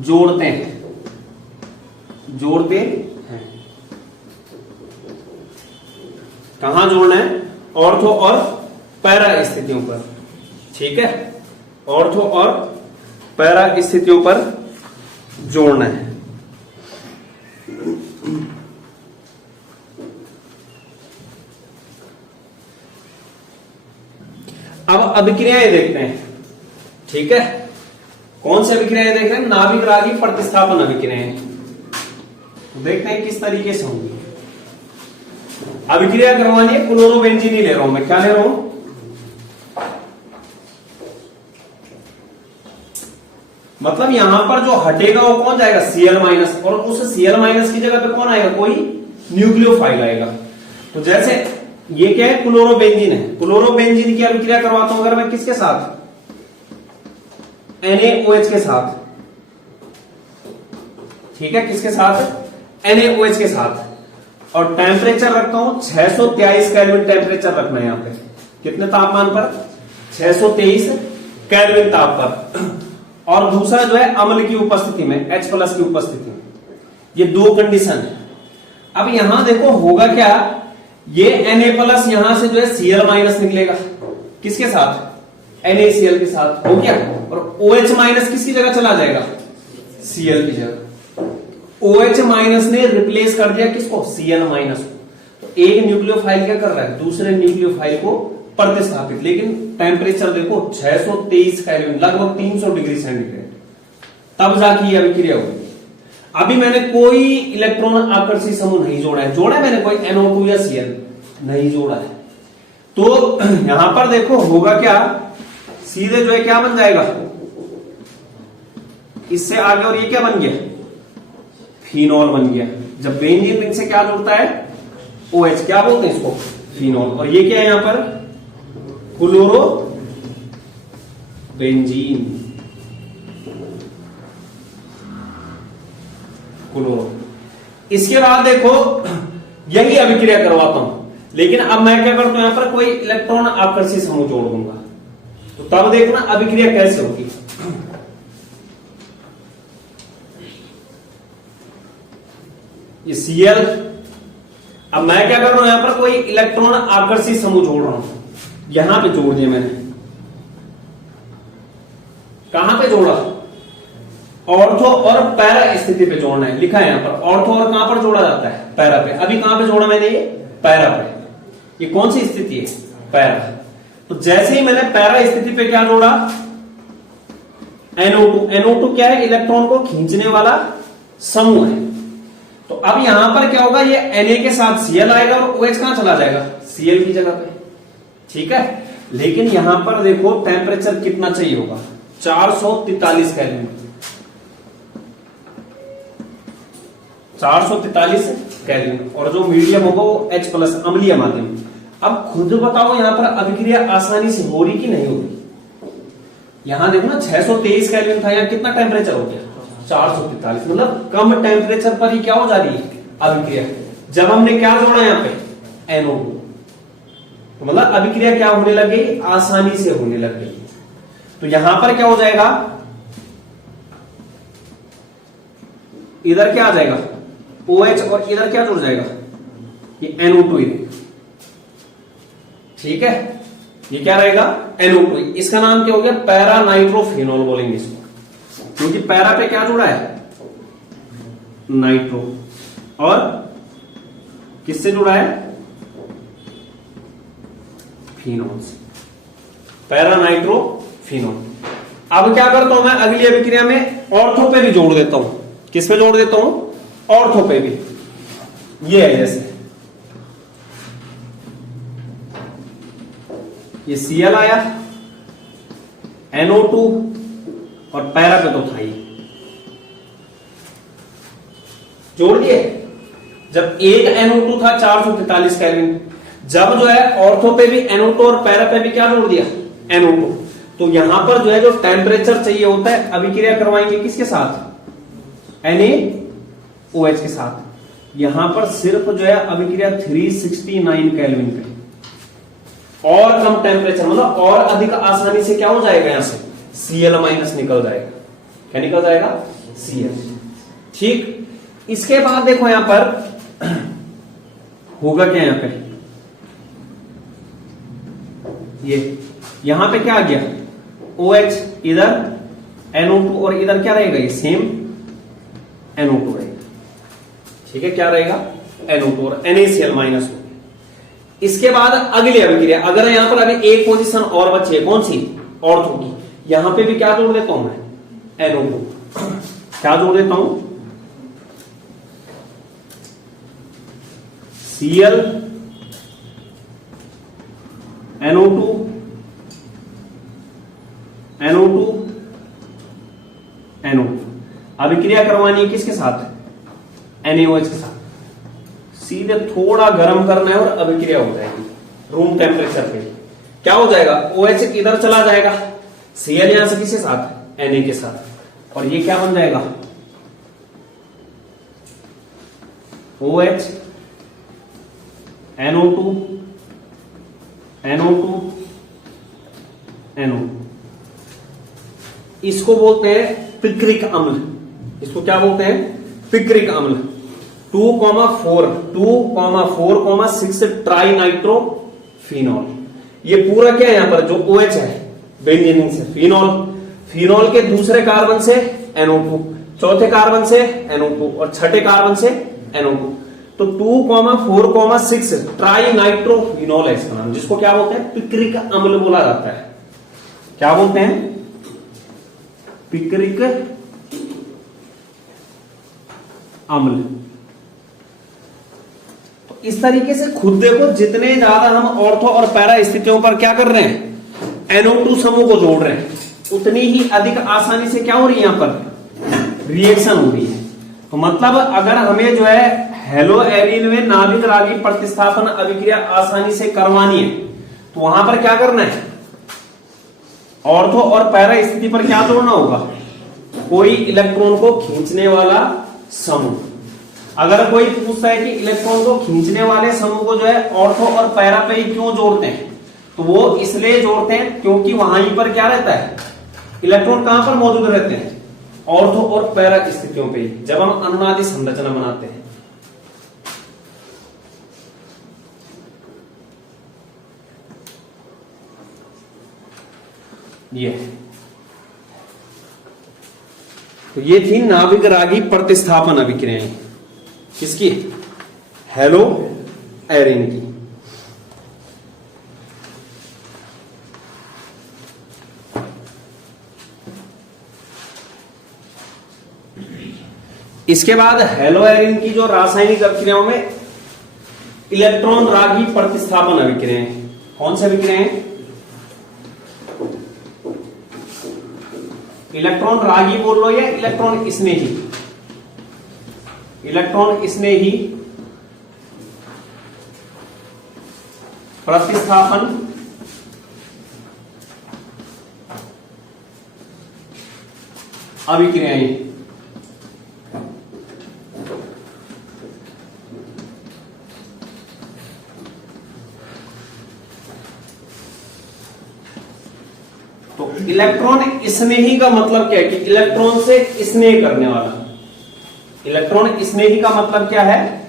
जोड़ते हैं। कहां जोड़ना है, ऑर्थो और पैरा स्थितियों पर, ठीक है, ऑर्थो और पैरा स्थितियों पर जोड़ना है। अब अभिक्रियाएं देखते हैं, ठीक है। कौन सी अभिक्रियाएं देख रहे हैं? नाभिक रागी प्रतिस्थापन अभिक्रियाएं। तो देखते हैं किस तरीके से होंगी। अभिक्रिया करवानी है, क्लोरोबेंजीन ही ले रहा हूं मैं। क्या ले रहा हूं? मतलब यहां पर जो हटेगा वो कौन जाएगा? Cl माइनस, और उस Cl माइनस की जगह पे कौन आएगा? कोई न्यूक्लियोफाइल आएगा। तो जैसे ये क्या है? क्लोरोबेंजीन है। क्लोरोबेंजीन की अभिक्रिया करवाता हूं अगर मैं किसके साथ? NaOH के साथ। ठीक है, किसके साथ? NaOH के साथ। और टेम्परेचर रखता हूं 623 केल्विन टेम्परेचर रखना है यहां पे। कितने तापमान पर? 623 केल्विन ताप पर। और दूसरा जो है अम्ल की उपस्थिति में, H+ की उपस्थिति में। ये दो कंडीशन है। अब यहां देखो होगा क्या, ये Na+ यहां से जो है Cl- निकलेगा। किसके साथ? NaCl के साथ। हो गया। और OH- किसकी जगह चला जाएगा? Cl की जगह। OH- ने रिप्लेस कर दिया किसको? Cl- को। तो एक न्यूक्लियोफाइल क्या कर रहा है? दूसरे न्यूक्लियोफाइल को प्रतिस्थापित। लेकिन टेम्परेचर देखो 623 केल्विन, लगभग 300 डिग्री सेंटीग्रेड, तब जाके ये अभिक्रिया होगी। अभी मैंने कोई इलेक्ट्रॉन आकर्षी समूह नहीं जोड़ा है। जोड़ा है मैंने कोई NO2 या Cl? नहीं जोड़ा है। तो यहां पर देखो होगा क्या, सीधे जो है क्या बन जाएगा इससे आगे, और ये क्या बन गया? फिनॉल बन गया। जब बेंजीन रिंग से क्या जुड़ता है? OH, क्या बोलते हैं इसको? फिनॉल। और ये क्या है यहां पर? Chloro benzene. क्लोरो। इसके बाद देखो यही अभिक्रिया करवाता हूं, लेकिन अब मैं क्या करता हूं, यहां पर कोई इलेक्ट्रॉन आकर्षी समूह जोड़ दूंगा। तो तब देखना अभिक्रिया कैसे होगी। ये Cl, अब मैं क्या कर रहा हूं, यहां पर कोई इलेक्ट्रॉन आकर्षी समूह जोड़ रहा हूं। यहां पे जोड़ दिया मैंने। कहां पे जोड़ा? ऑर्थो और पैरा स्थिति पे जोड़ना है, लिखा है यहां पर। ऑर्थो और कहां पर जोड़ा जाता है? पैरा पे। अभी कहां पे जोड़ा मैंने? ये पैरा पे। ये कौन सी स्थिति है? पैरा। तो जैसे ही मैंने पैरा स्थिति पे क्या जोड़ा? NO2। NO2 क्या है? इलेक्ट्रॉन को खींचने वाला समूह है। तो अब यहां पर क्या होगा, ये Na के साथ Cl आएगा और OH कहां चला जाएगा? Cl की जगह पे। ठीक है, लेकिन यहां पर देखो टेम्परेचर कितना चाहिए होगा? 443 केल्विन। 443 केल्विन। और जो मीडियम होगा वो H+, अम्लीय माध्यम। अब खुद बताओ यहां पर अभिक्रिया आसानी से हो रही कि नहीं हो रही? यहां देखो ना 623 केल्विन था, यहां कितना टेम्परेचर हो गया? 443। मतलब कम टेम्परेचर पर ही क्या हो जा रही है? अभिक्रिया। जब हमने क्या जोड़ा यहां पे? NO2। तो मतलब अभिक्रिया क्या होने लग गई? आसानी से होने लग गई। तो यहां पर क्या हो जाएगा? इधर क्या आ जाएगा? OH, और इधर क्या जुड़ जाएगा? ये NO2 ही। ठीक है, ये क्या रहेगा? NO2। इसका नाम क्या हो गया? पैरा नाइट्रोफिनॉल बोलेंगे इसको, क्योंकि पैरा पे क्या जुड़ा है? नाइट्रो। और किससे जुड़ा है? फिनॉल से। Para nitrophenol. अब क्या करता हूं मैं अगली अभिक्रिया में? ऑर्थो पे भी जोड़ देता हूं। किस पे जोड़ देता हूं? ऑर्थो पे भी। ये है जैसे ये Cl आया, NO2, और पैरा पे तो था ही, जोड़ दिए। जब एक NO2 था 443 केल्विन, जब जो है ऑर्थो पे भी NO2 और पैरा पे भी क्या जोड़ दिया? NO2। तो यहां पर जो है जो टेम्परेचर चाहिए होता है, अभिक्रिया करवाएंगे किसके साथ? NaOH के साथ। यहां पर सिर्फ जो है अभिक्रिया 369 केल्विन पे, और कम टेम्परेचर मतलब और अधिक आसानी से क्या हो जाएगा? यहां से Cl- निकल जाएगा। क्या निकल जाएगा? Cl। ठीक, इसके बाद देखो यहां पर होगा क्या? यहां पे ये यहां पे क्या आ गया? OH, इधर NO2, और इधर क्या रहेगा? ये सेम NO2 रहेगा। ठीक है, क्या रहेगा? NO2 और NaCl- हो। इसके बाद अगली अभिक्रिया, अगर यहां पर अभी एक पोजीशन और बची है, कौन सी? ऑर्थो की। यहां पे भी क्या जोड़ देता हूं मैं? NO2। क्या जोड़ देता हूं, Cl NO2 NO2 NO2। अभिक्रिया करवानी है किसके साथ, NaOH के साथ। सीधे थोड़ा गर्म करना है और अभिक्रिया हो जाएगी रूम टेम्परेचर पे। क्या हो जाएगा, OH इधर चला जाएगा, Cl यहां से किसके साथ, Na के साथ, और ये क्या बन जाएगा, OH NO2 NO2 NO2। इसको बोलते हैं पिक्रिक अम्ल। इसको क्या बोलते हैं, पिक्रिक अम्ल। 2,4,6 ट्राई नाइट्रोफिनॉल। ये पूरा क्या है यहां पर जो OH है बेंजीन से फिनॉल, फिनॉल के दूसरे कार्बन से NO2, चौथे कार्बन से NO2 और छठे कार्बन से NO2। तो 2,4,6 ट्राई नाइट्रोफिनॉल है इसका नाम, जिसको क्या बोलते हैं, पिक्रिक अम्ल बोला जाता है। क्या बोलते हैं, पिक्रिक अम्ल। तो इस तरीके से खुद देखो, जितने ज्यादा हम ऑर्थो और पैरा स्थितियों पर क्या कर रहे हैं, NO2 समूह को जोड़ रहे हैं, उतनी ही अधिक आसानी से क्या हो रही है यहां पर, रिएक्शन हो रही है। तो मतलब अगर हमें जो है हेलो एरिन में नाभिक रागी प्रतिस्थापन अभिक्रिया आसानी से करवानी है, तो वहां पर क्या करना है, ऑर्थो और पैरा स्थिति पर क्या जोड़ना होगा, कोई इलेक्ट्रॉन को खींचने वाला समूह। अगर कोई पूछता है कि इलेक्ट्रॉन को खींचने वाले समूह को जो है ऑर्थो और पैरा पे ही क्यों जोड़ते हैं, तो वो इसलिए जोड़ते हैं क्योंकि वहां पर क्या रहता है, इलेक्ट्रॉन कहां पर मौजूद रहते हैं, ऑर्थो और पैरा स्थितियों पे, जब हम अनुनादी संरचना बनाते हैं। तो ये थी नाभिक रागी प्रतिस्थापन अभिक्रियाएं, किसकी, हेलो एरिन की। इसके बाद हेलो एरिन की जो रासायनिक अभिक्रियाओं में इलेक्ट्रॉन रागी प्रतिस्थापन अभिक्रियाएं, कौन से अभिक्रियाएं, इलेक्ट्रॉन रागी बोल लो या इलेक्ट्रॉन स्नेही, इलेक्ट्रॉन स्नेही प्रतिस्थापन अभिक्रियाएं। तो इलेक्ट्रॉन स्नेही का मतलब क्या है कि इलेक्ट्रॉन से स्नेह करने वाला। इलेक्ट्रॉन स्नेही का मतलब क्या है,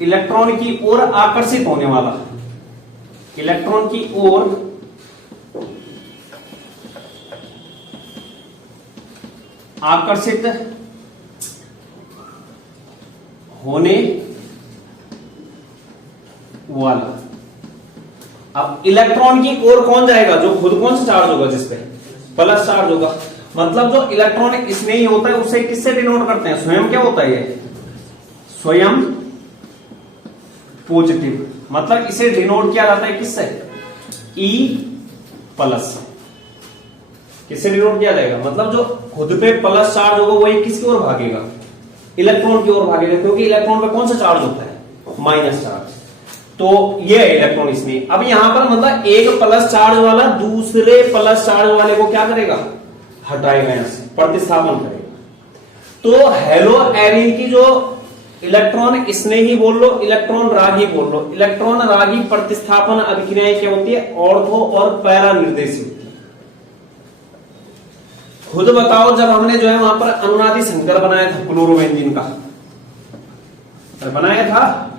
इलेक्ट्रॉन की ओर आकर्षित होने वाला, इलेक्ट्रॉन की ओर आकर्षित होने वाला। अब इलेक्ट्रॉन की ओर कौन जाएगा, जो खुद कौन सा चार्ज होगा, जिसपे प्लस चार्ज होगा। मतलब जो इलेक्ट्रॉन स्नेही होता है उसे किससे डिनोट करते हैं, स्वयं क्या होता है ये, स्वयं पॉजिटिव। मतलब इसे डिनोट किया जाता है किससे, E+। किससे डिनोट किया जाएगा, मतलब जो खुद पे प्लस चार्ज होगा वही किसकी ओर भागेगा, इलेक्ट्रॉन की ओर भागेगा, क्योंकि इलेक्ट्रॉन पे कौन सा चार्ज होता है, माइनस चार्ज। तो ये है इलेक्ट्रॉन स्नेही। अब यहां पर मतलब एक प्लस चार्ज वाला दूसरे प्लस चार्ज वाले को क्या करेगा, हटाएगा, यहां से प्रतिस्थापन करेगा। तो हेलो एरिन की जो इलेक्ट्रॉन स्नेही बोल लो, इलेक्ट्रॉन रागी बोल लो, इलेक्ट्रॉन रागी प्रतिस्थापन अभिक्रियाएं क्या होती है, ऑर्थो और पैरा निर्देशित। खुद बताओ, जब हमने जो है वहां पर अनुनादी संकर बनाया था क्लोरोबेंजीन का, बनाया था,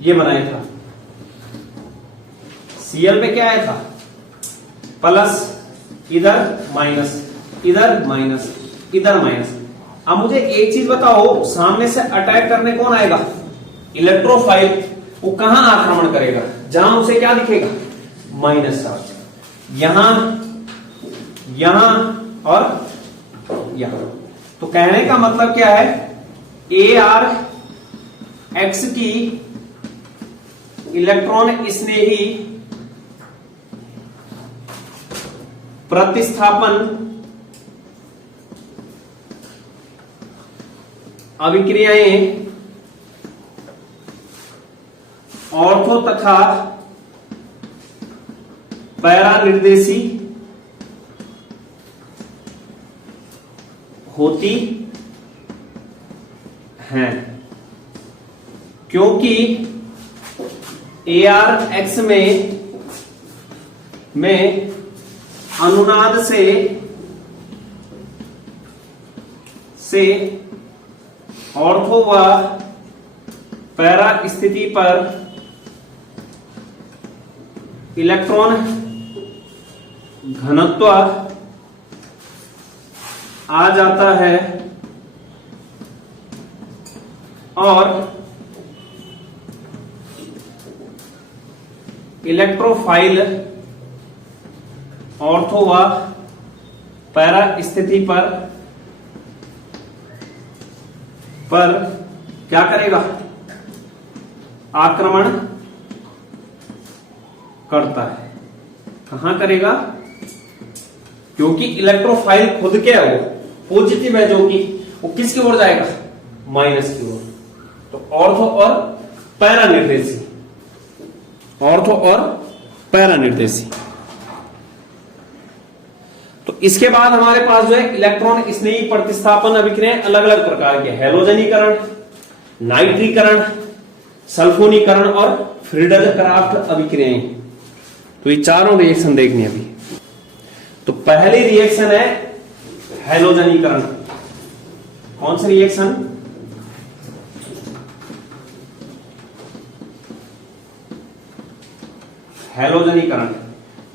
ये बनाया था, Cl पे क्या आया था, प्लस, इधर माइनस, इधर माइनस, इधर माइनस। अब मुझे एक चीज बताओ, सामने से अटैक करने कौन आएगा, इलेक्ट्रोफाइल। वो कहां आक्रमण करेगा, जहां उसे क्या दिखेगा, माइनस चार्ज। यहां यहां और यहां। तो कहने का मतलब क्या है, ArX की इलेक्ट्रॉन स्नेही प्रतिस्थापन अभिक्रियाएं ऑर्थो तथा पैरा निर्देशी होती हैं, क्योंकि ArX में अनुनाद से ऑर्थो व पैरा स्थिति पर इलेक्ट्रॉन घनत्व आ जाता है और इलेक्ट्रोफाइल ऑर्थो व पैरा स्थिति पर क्या करेगा, आक्रमण करता है। कहां करेगा, क्योंकि इलेक्ट्रोफाइल खुद क्या है, वो पॉजिटिव है, जो कि वो किसकी ओर जाएगा, माइनस की ओर। तो ऑर्थो और पैरा निर्देशी, ऑर्थो और पैरा निर्देशी। तो इसके बाद हमारे पास जो है इलेक्ट्रॉन स्नेही प्रतिस्थापन अभिक्रियाएं अलग अलग प्रकार के, हैलोजनीकरण, नाइट्रीकरण, सल्फोनीकरण और फ्रीडल क्राफ्ट अभिक्रियाएं। तो ये चारों रिएक्शन देखनी है अभी। तो पहली रिएक्शन है हैलोजनीकरण। कौन सी रिएक्शन, हैलोजनीकरण।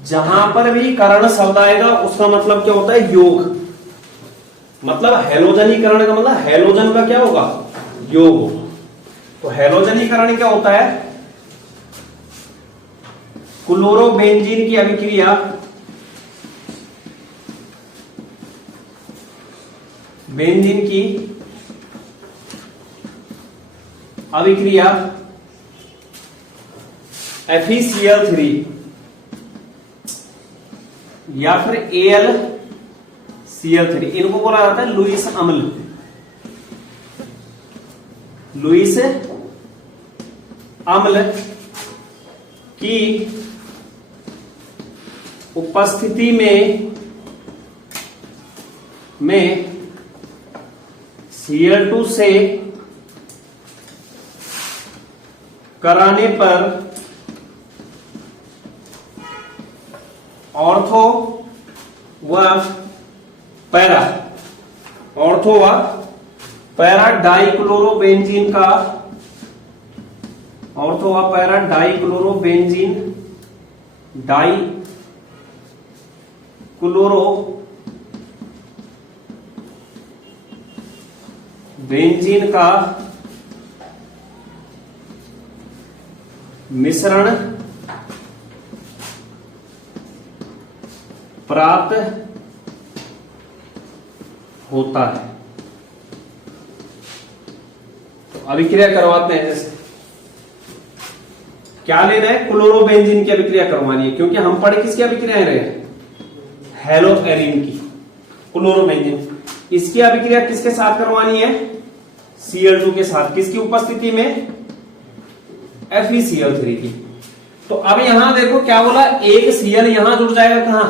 जहां पर भी करण शब्द आएगा उसका मतलब क्या होता है, योग। मतलब हैलोजनीकरण का मतलब हैलोजन का क्या होगा, योग होगा। तो हैलोजनीकरण क्या होता है, क्लोरोबेंजीन की अभिक्रिया बेंजीन की अभिक्रिया FeCl3 या फिर AlCl3, इनको बोला जाता है लुईस अम्ल। लुईस अम्ल की उपस्थिति में Cl2 से कराने पर ऑर्थो व पैरा डाइक्लोरोबेंजीन का डाइक्लोरोबेंजीन का मिश्रण प्राप्त होता है। तो अभिक्रिया करवाते हैं, जैसे क्या लेना है, क्लोरोबेंजीन की अभिक्रिया करवानी है, क्योंकि हम पढ़े किसकी अभिक्रियाएं रहे, हेलोएरिन की। क्लोरोबेंजीन, इसकी अभिक्रिया किसके साथ करवानी है, Cl2 के साथ, किसकी उपस्थिति में, FeCl3 की। तो अब यहां देखो क्या बोला, एक Cl यहां जुड़ जाएगा, कहां,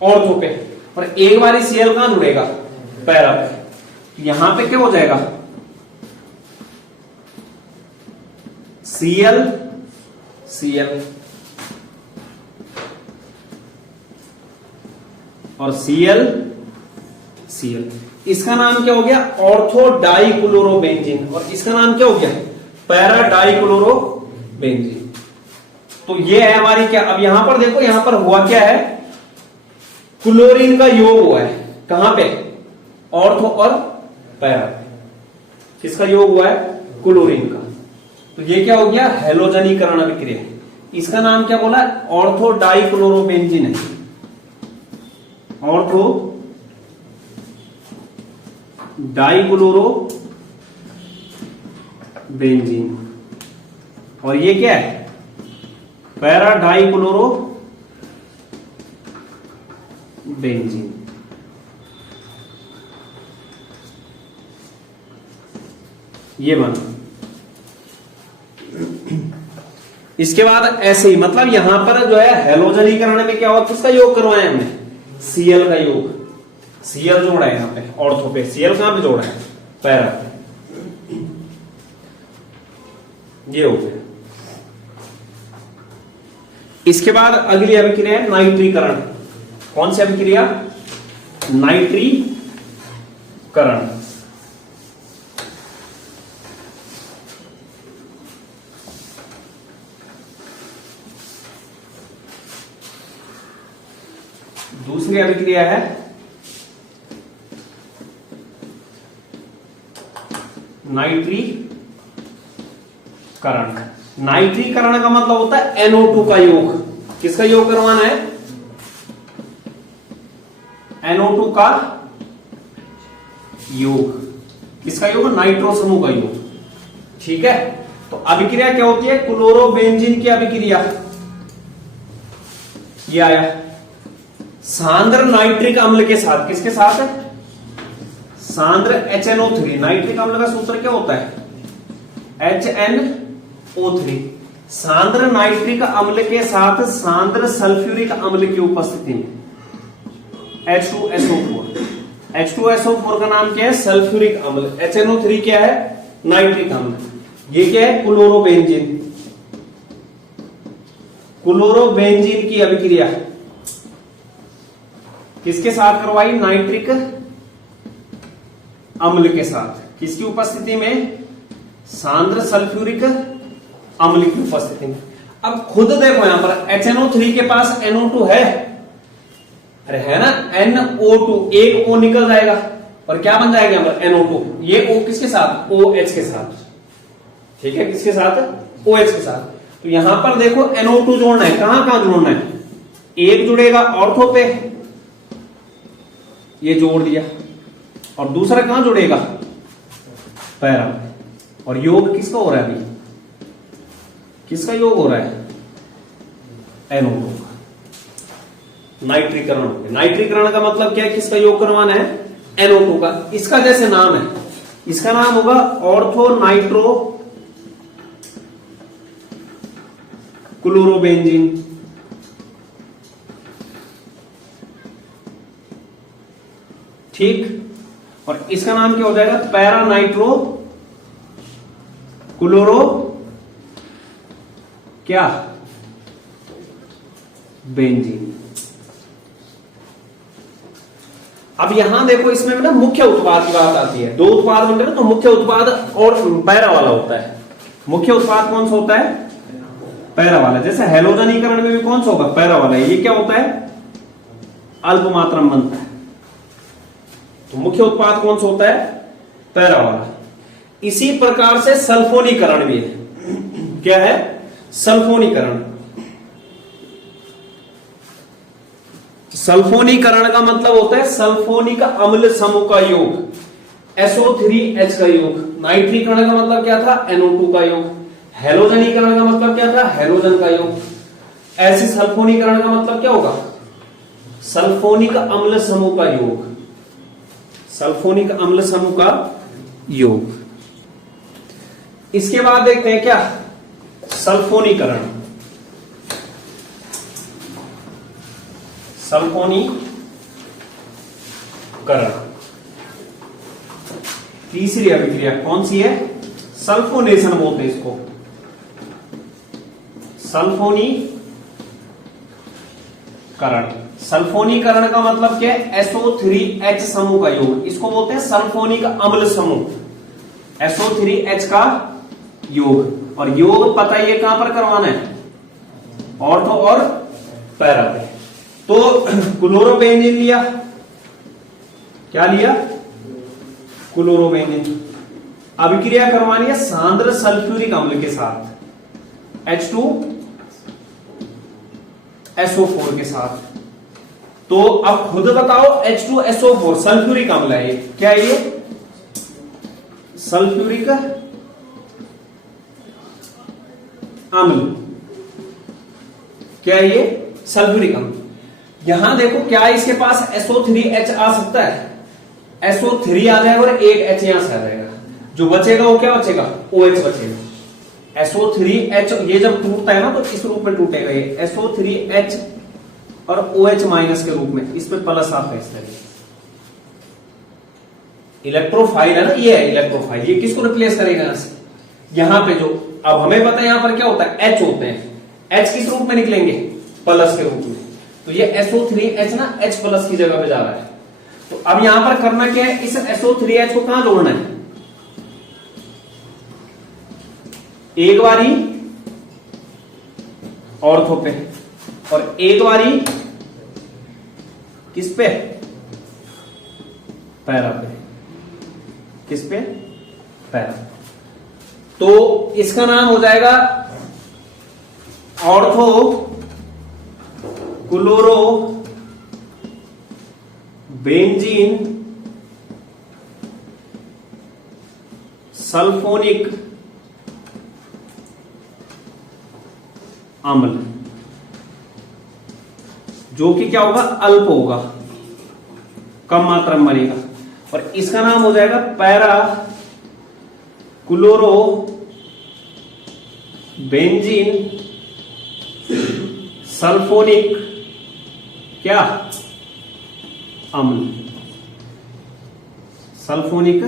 ऑर्थो पे, और एक बारी Cl कहां जुड़ेगा, पैरा पे। यहां पे क्या हो जाएगा, Cl और Cl। इसका नाम क्या हो गया, ऑर्थो डाइक्लोरोबेंजीन, और इसका नाम क्या हो गया, पैरा डाइक्लोरोबेंजीन। तो ये है हमारी क्या, अब यहां पर देखो, यहां पर हुआ क्या है, क्लोरीन का योग हुआ है, कहां पे, ऑर्थो और पैरा। किसका योग हुआ है, क्लोरीन का। तो ये क्या हो गया, हैलोजनीकरण अभिक्रिया। इसका नाम क्या बोला, ऑर्थो डाइक्लोरोबेंजीन है, ऑर्थो डाइक्लोरो बेंजीन, और ये क्या है, पैरा डाइक्लोरो बेंजीन। ये बना। इसके बाद ऐसे ही, मतलब यहां पर जो है हैलोजनीकरण में क्या हुआ, किसका योग करवाया हमने, Cl का योग, Cl जोड़ा है यहां पे, ऑर्थो पे Cl कहां पे जोड़ा है, पैरा। ये हो गया। इसके बाद अगली अभिक्रिया है नाइट्रीकरण। कौन सी अभिक्रिया, नाइट्रीकरण। दूसरी अभिक्रिया है नाइट्रीकरण। नाइट्रीकरण का मतलब होता है NO2 का योग। किसका योग करवाना है, NO2 का योग। किसका योग, नाइट्रो समूह का योग। ठीक है, तो अभिक्रिया क्या होती है, क्लोरोबेंजीन की अभिक्रिया। ये आया सांद्र नाइट्रिक अम्ल के साथ, किसके साथ है, सांद्र HNO3। नाइट्रिक अम्ल का सूत्र क्या होता है, HNO3। सांद्र नाइट्रिक अम्ल के साथ सांद्र सल्फ्यूरिक अम्ल की उपस्थिति में H2SO4। H2SO4 का नाम क्या है, सल्फ्यूरिक अम्ल। HNO3 क्या है, नाइट्रिक अम्ल। ये क्या है, क्लोरोबेंजीन। क्लोरोबेंजीन की अभिक्रिया किसके साथ करवाई, नाइट्रिक अम्ल के साथ। किसकी उपस्थिति में, सांद्र सल्फ्यूरिक अम्ल की उपस्थिति में। अब खुद देखो यहां पर HNO3 के पास NO2 है, अरे है ना, NO2, एक O निकल जाएगा और क्या बन जाएगा यहां पर, NO2। ये O किसके साथ, OH के साथ। ठीक है, किसके साथ, OH के साथ। तो यहां पर देखो NO2 जोड़ना है, कहां कहां जोड़ना है, एक जुड़ेगा ऑर्थो पे, ये जोड़ दिया, और दूसरा कहां जुड़ेगा, पैरा। और योग किसका हो रहा है अभी, किसका योग हो रहा है, NO2 का। नाइट्रीकरण। नाइट्रीकरण का मतलब क्या है, किसका योग करवाना है, NO2 का। इसका जैसे नाम है, इसका नाम होगा ऑर्थो नाइट्रो क्लोरोबेंजीन। ठीक, और इसका नाम क्या हो जाएगा, पैरा नाइट्रो क्लोरो क्या, बेंजीन। अब यहां देखो, इसमें ना मुख्य उत्पाद की बात आती है। दो उत्पाद बनते हैं तो मुख्य उत्पाद और पैरा वाला होता है। मुख्य उत्पाद कौन सा होता है, पैरा वाला। जैसे हैलोजनीकरण में भी कौन सा होगा, पैरा वाला। ये क्या होता है, अल्प मात्रा में बनता है। तो मुख्य उत्पाद कौन सा होता है, पैरा वाला। इसी प्रकार से सल्फोनीकरण भी है। क्या है, सल्फोनीकरण। सल्फोनीकरण का मतलब होता है सल्फोनिक अम्ल समूह का योग, SO3H का योग। नाइट्रीकरण का मतलब क्या था, NO2 का योग। हैलोजनीकरण का मतलब क्या था, हैलोजन का योग। ऐसे सल्फोनीकरण का मतलब क्या होगा, सल्फोनिक अम्ल समूह का योग। सल्फोनिक अम्ल समूह का योग। इसके बाद देखते हैं क्या, सल्फोनीकरण। सल्फोनीकरण तीसरी अभिक्रिया कौन सी है, सल्फोनेशन बोलते हैं इसको। सल्फोनीकरण। सल्फोनीकरण का मतलब क्या है, SO3H समूह का योग। इसको बोलते हैं सल्फोनिक अम्ल समूह, SO3H का योग। और योग पता ही है कहां पर करवाना है, ऑर्थो और पैरा पे। तो क्लोरोबेंजीन लिया, क्या लिया, क्लोरोबेंजीन। अभिक्रिया करवानी है सांद्र सल्फ्यूरिक अम्ल के साथ, H2SO4 के साथ। तो अब खुद बताओ H2SO4 सल्फ्यूरिक अम्ल है ये, क्या है ये? सल्फ्यूरिक अम्ल, क्या है ये? सल्फ्यूरिक अम्ल। यहां देखो क्या इसके पास SO3H आ सकता है, SO3 आ जाएगा और एक H यहां से आ जाएगा, जो बचेगा वो क्या बचेगा? OH बचेगा। SO3H ये जब टूटता है ना तो इस रूप में टूटेगा, ये SO3H और OH माइनस के रूप में, इस पे प्लस आता है इस तरह। इलेक्ट्रोफाइल है ना, ये है इलेक्ट्रोफाइल, ये किसको रिप्लेस करेगा यहां से? यहां पे जो अब हमें पता है यहां पर क्या होता है, H होते हैं, H किस रूप में निकलेंगे? प्लस के रूप में। तो ये SO3H ना H प्लस की जगह पे जा रहा है। तो अब यहां पर करना क्या है, इस SO3H को कहां जोड़ना है? एक बारी ऑर्थो पे और एक बारी किस पे? पैरा पे। किस पे? पैरा। तो इसका नाम हो जाएगा ऑर्थो क्लोरो बेंजीन सल्फोनिक अम्ल, जो कि क्या होगा? अल्प होगा, कम मात्रा में बनेगा, और इसका नाम हो जाएगा पैरा क्लोरो बेंजीन सल्फोनिक क्या अम्ल, सल्फोनिक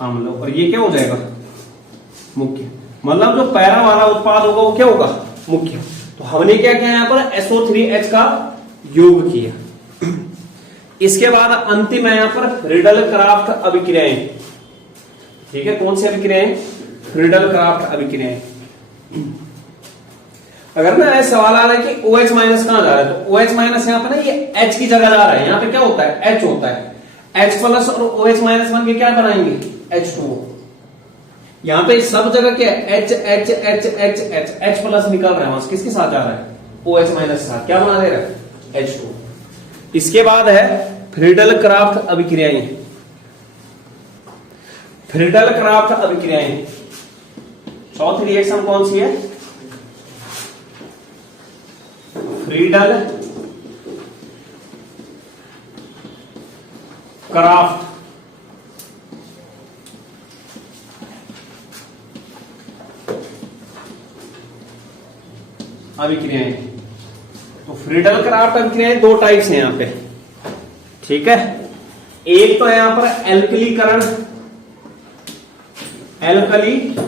अम्ल। और ये क्या हो जाएगा? मुख्य। मतलब जो पैरा वाला उत्पाद होगा वो क्या होगा? मुख्य। तो हमने क्या किया यहां पर? SO3H का योग किया। इसके बाद अंतिम है यहां पर रिडल क्राफ्ट अभिक्रियाएं। ठीक है, कौन सी अभिक्रियाएं? रिडल क्राफ्ट अभिक्रियाएं। अगर ना ऐसा सवाल आ रहा है कि OH माइनस कहां जा रहा है, तो OH माइनस यहां पर ना ये H की जगह जा रहा है, यहां पे क्या होता है? H होता है। H प्लस और OH माइनस बन के क्या बनाएंगे? H2O। यहां पे सब जगह क्या है? H H H H H H plus निकल रहा है, किसके साथ जा रहा है? OH माइनस साथ, क्या बना दे रहा है? H2O। इसके बाद है फ्रीडल क्राफ्ट अभिक्रियाएं। फ्रीडल क्राफ्ट अभिक्रियाएं, चौथी रिएक्शन कौन सी है? फ्रीडल क्राफ्ट अभिक्रियाएं। तो फ्रीडल क्राफ्ट अभिक्रियाएं दो टाइप्स हैं यहां पे, ठीक है। एक तो है यहां पर एल्कलीकरण, एल्कलीकरण।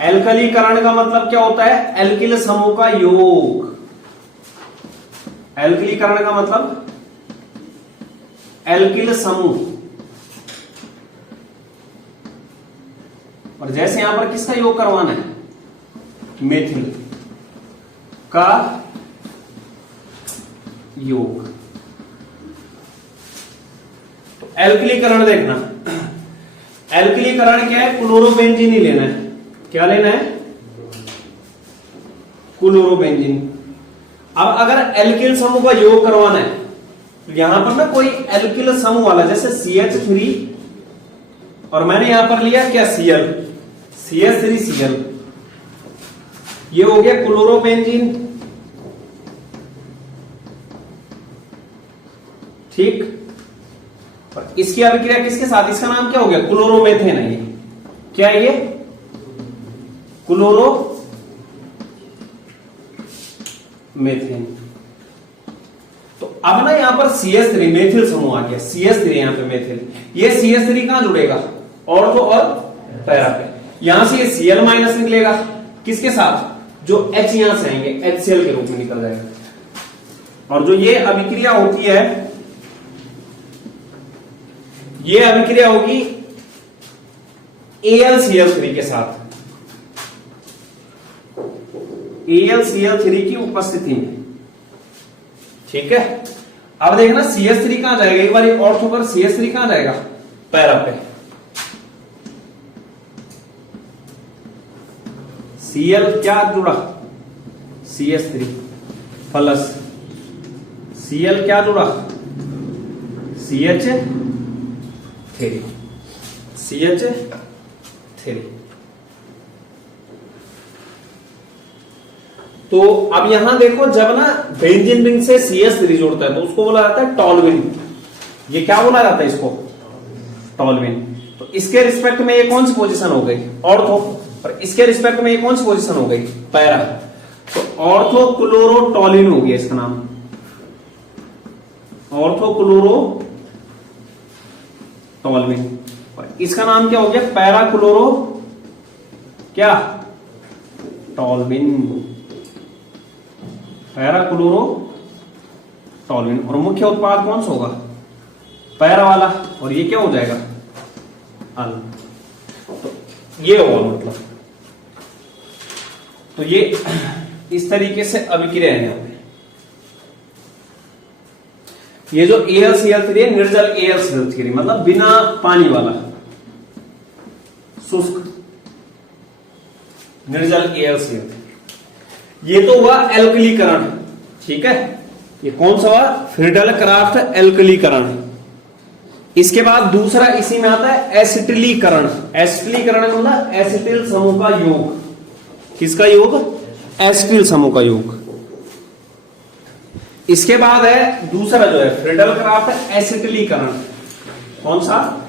एल्कलीकरण का मतलब क्या होता है? एल्किल समूह का योग। एल्कलीकरण का मतलब एल्किल समूह। और जैसे यहां पर किसका योग करवाना है? मेथिल का योग। तो एल्कलीकरण देखना, एल्कलीकरण क्या है? क्लोरोबेंजीन ही लेना है। क्या लेना है? क्लोरोबेंजीन। अब अगर एल्किल समूह का योग करवाना है तो यहां पर ना कोई एल्किल समूह वाला, जैसे CH3 और मैंने यहां पर लिया क्या? Cl, CH3Cl, ये हो गया क्लोरोबेंजीन, ठीक। और इसकी अभिक्रिया किसके साथ? इसका नाम क्या हो गया? क्लोरोमेथेन है ये। क्या है ये? क्लोरोमेथेन। तो अब ना यहां पर CH3 मेथिल समूह आ गया, CH3 यहां पे मेथिल। ये CH3 कहां जुड़ेगा? ऑर्थो और पैरा पे। यहां से ये Cl माइनस निकलेगा, किसके साथ? जो H यहां से आएंगे, HCl के रूप में निकल जाएगा। और जो ये अभिक्रिया होती है, ये अभिक्रिया होगी AlCl3 के साथ, AlCl3 की उपस्थिति में, ठीक है। अब देखना CH3 कहां जाएगा? एक बार ऑर्थो पर CH3 कहां जाएगा? पैरा पे। Cl क्या जुड़ा? CH3 प्लस Cl क्या जुड़ा, CH3 तो अब यहां देखो, जब ना बेंजीन रिंग से CH3 जुड़ता है तो उसको बोला जाता है टॉल्यूइन। ये क्या बोला जाता है इसको, टॉल्यूइन। तो इसके रिस्पेक्ट में ये कौन सी पोजीशन हो गई, ऑर्थो, और इसके रिस्पेक्ट में ये कौन सी पोजीशन हो गई, पैरा। तो ऑर्थोक्लोरोटॉल्यूइन हो गया इसका नाम, ऑर्थोक्लोरोटॉल्यूइन। और इसका नाम क्या हो गया, पैराक्लोरो क्या, टॉल्यूइन, पैराक्लोरोटॉल्यूइन। और मुख्य उत्पाद कौन सा होगा, पैरा वाला, और ये क्या हो जाएगा, अल। तो ये होगा मतलब, तो ये इस तरीके से अभिक्रिया है। यहाँ पे ये जो AlCl3 है, निर्जल AlCl3, मतलब बिना पानी वाला, शुष्क निर्जल AlCl3। ये तो हुआ एल्कलीकरण, ठीक है। ये कौन सा हुआ, फ्रीडल क्राफ्ट एल्कलीकरण। इसके बाद दूसरा इसी में आता है एसिटिलीकरण। एसिटिलीकरण मतलब एसिटिल समूह का योग। किसका योग, एसिटिल समूह का योग। इसके बाद है दूसरा जो है फ्रीडल क्राफ्ट एसिटिलीकरण। कौन सा,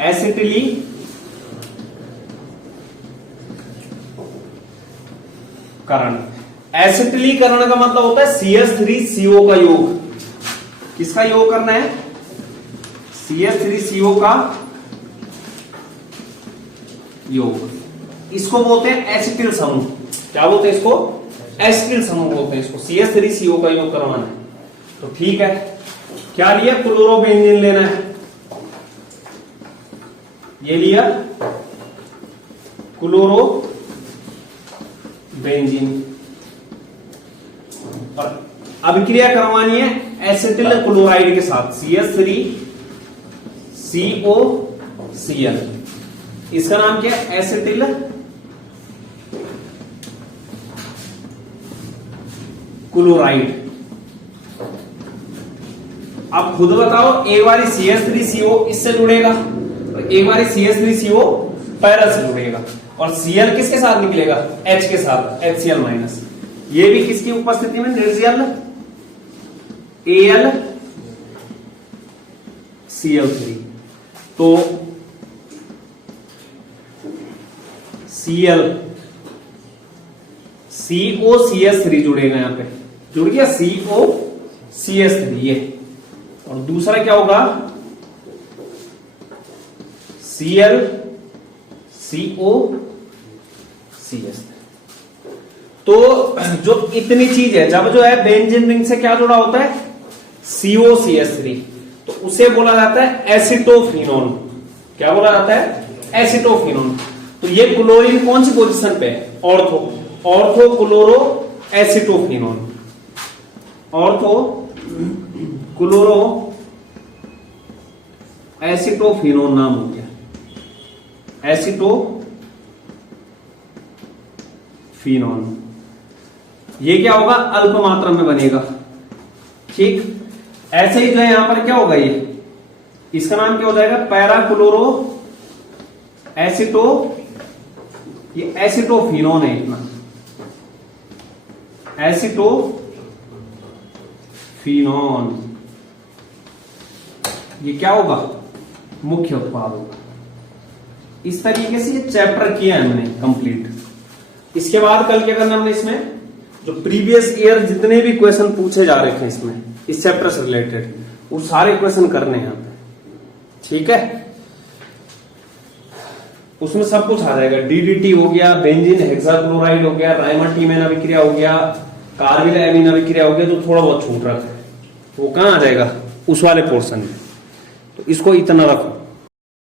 एसिटिलीकरण। एसिटिलीकरण का मतलब होता है CH3CO का योग। किसका योग करना है, CH3CO का योग। इसको बोलते हैं एसिटिल समूह। क्या बोलते हैं इसको, एसिटिल समूह बोलते हैं इसको। CH3CO का योग करवाना है। तो ठीक है, क्या लिया, क्लोरोबेंजीन लेना है। ये लिया क्लोरोबेंजीन, और अभिक्रिया करवानी है एसिटिल क्लोराइड के साथ, CH3COCl। इसका नाम क्या है, एसिटिल क्लोराइड। अब खुद बताओ, एक बारी CH3CO इससे जुड़ेगा, और एक बारी CH3CO पैरा से जुड़ेगा, और Cl किसके साथ निकलेगा, H के साथ, HCl माइनस। ये भी किसकी उपस्थिति में, निर्जल AlCl3। तो Cl COCH3 जुड़ेगा, यहां पे जुड़ गया COCH3 ये। और दूसरा क्या होगा, Cl COCH3। तो जो इतनी चीज है, जब जो है बेंजीन रिंग से क्या जुड़ा होता है, COCH3, तो उसे बोला जाता है एसिटोफिनोन। क्या बोला जाता है, एसिटोफिनोन। तो ये क्लोरीन कौन सी पोजीशन पे है, ऑर्थोक्लोरो एसिटोफिनोन। ऑर्थोक्लोरो एसिटोफिनोन नाम हो गया, एसिटोफिनोन। ये क्या होगा, अल्प मात्रा में बनेगा, ठीक। ऐसे ही जो है यहां पर क्या होगा, ये इसका नाम क्या हो जाएगा, पैराक्लोरो एसिटो, ये एसिटोफिनोन है इतना, एसिटोफिनोन। ये क्या होगा, मुख्य उत्पाद होगा। इस तरीके से ये चैप्टर किया है हमने कंप्लीट। इसके बाद कल क्या करना हमने, इसमें जो प्रीवियस ईयर जितने भी क्वेश्चन पूछे जा रहे थे इसमें, इस चैप्टर से रिलेटेड, वो सारे क्वेश्चन करने हैं, ठीक है। उसमें सब कुछ आ जाएगा, DDT हो गया, बेंजीन हेक्साक्लोराइड हो गया, राइमाटीमेन अभिक्रिया हो गया, कार्बिल एमीन अभिक्रिया हो गया, तो थोड़ा बहुत छूट रहा है, वो कहां आ जाएगा, उस वाले पोर्शन में। तो इसको इतना रखो।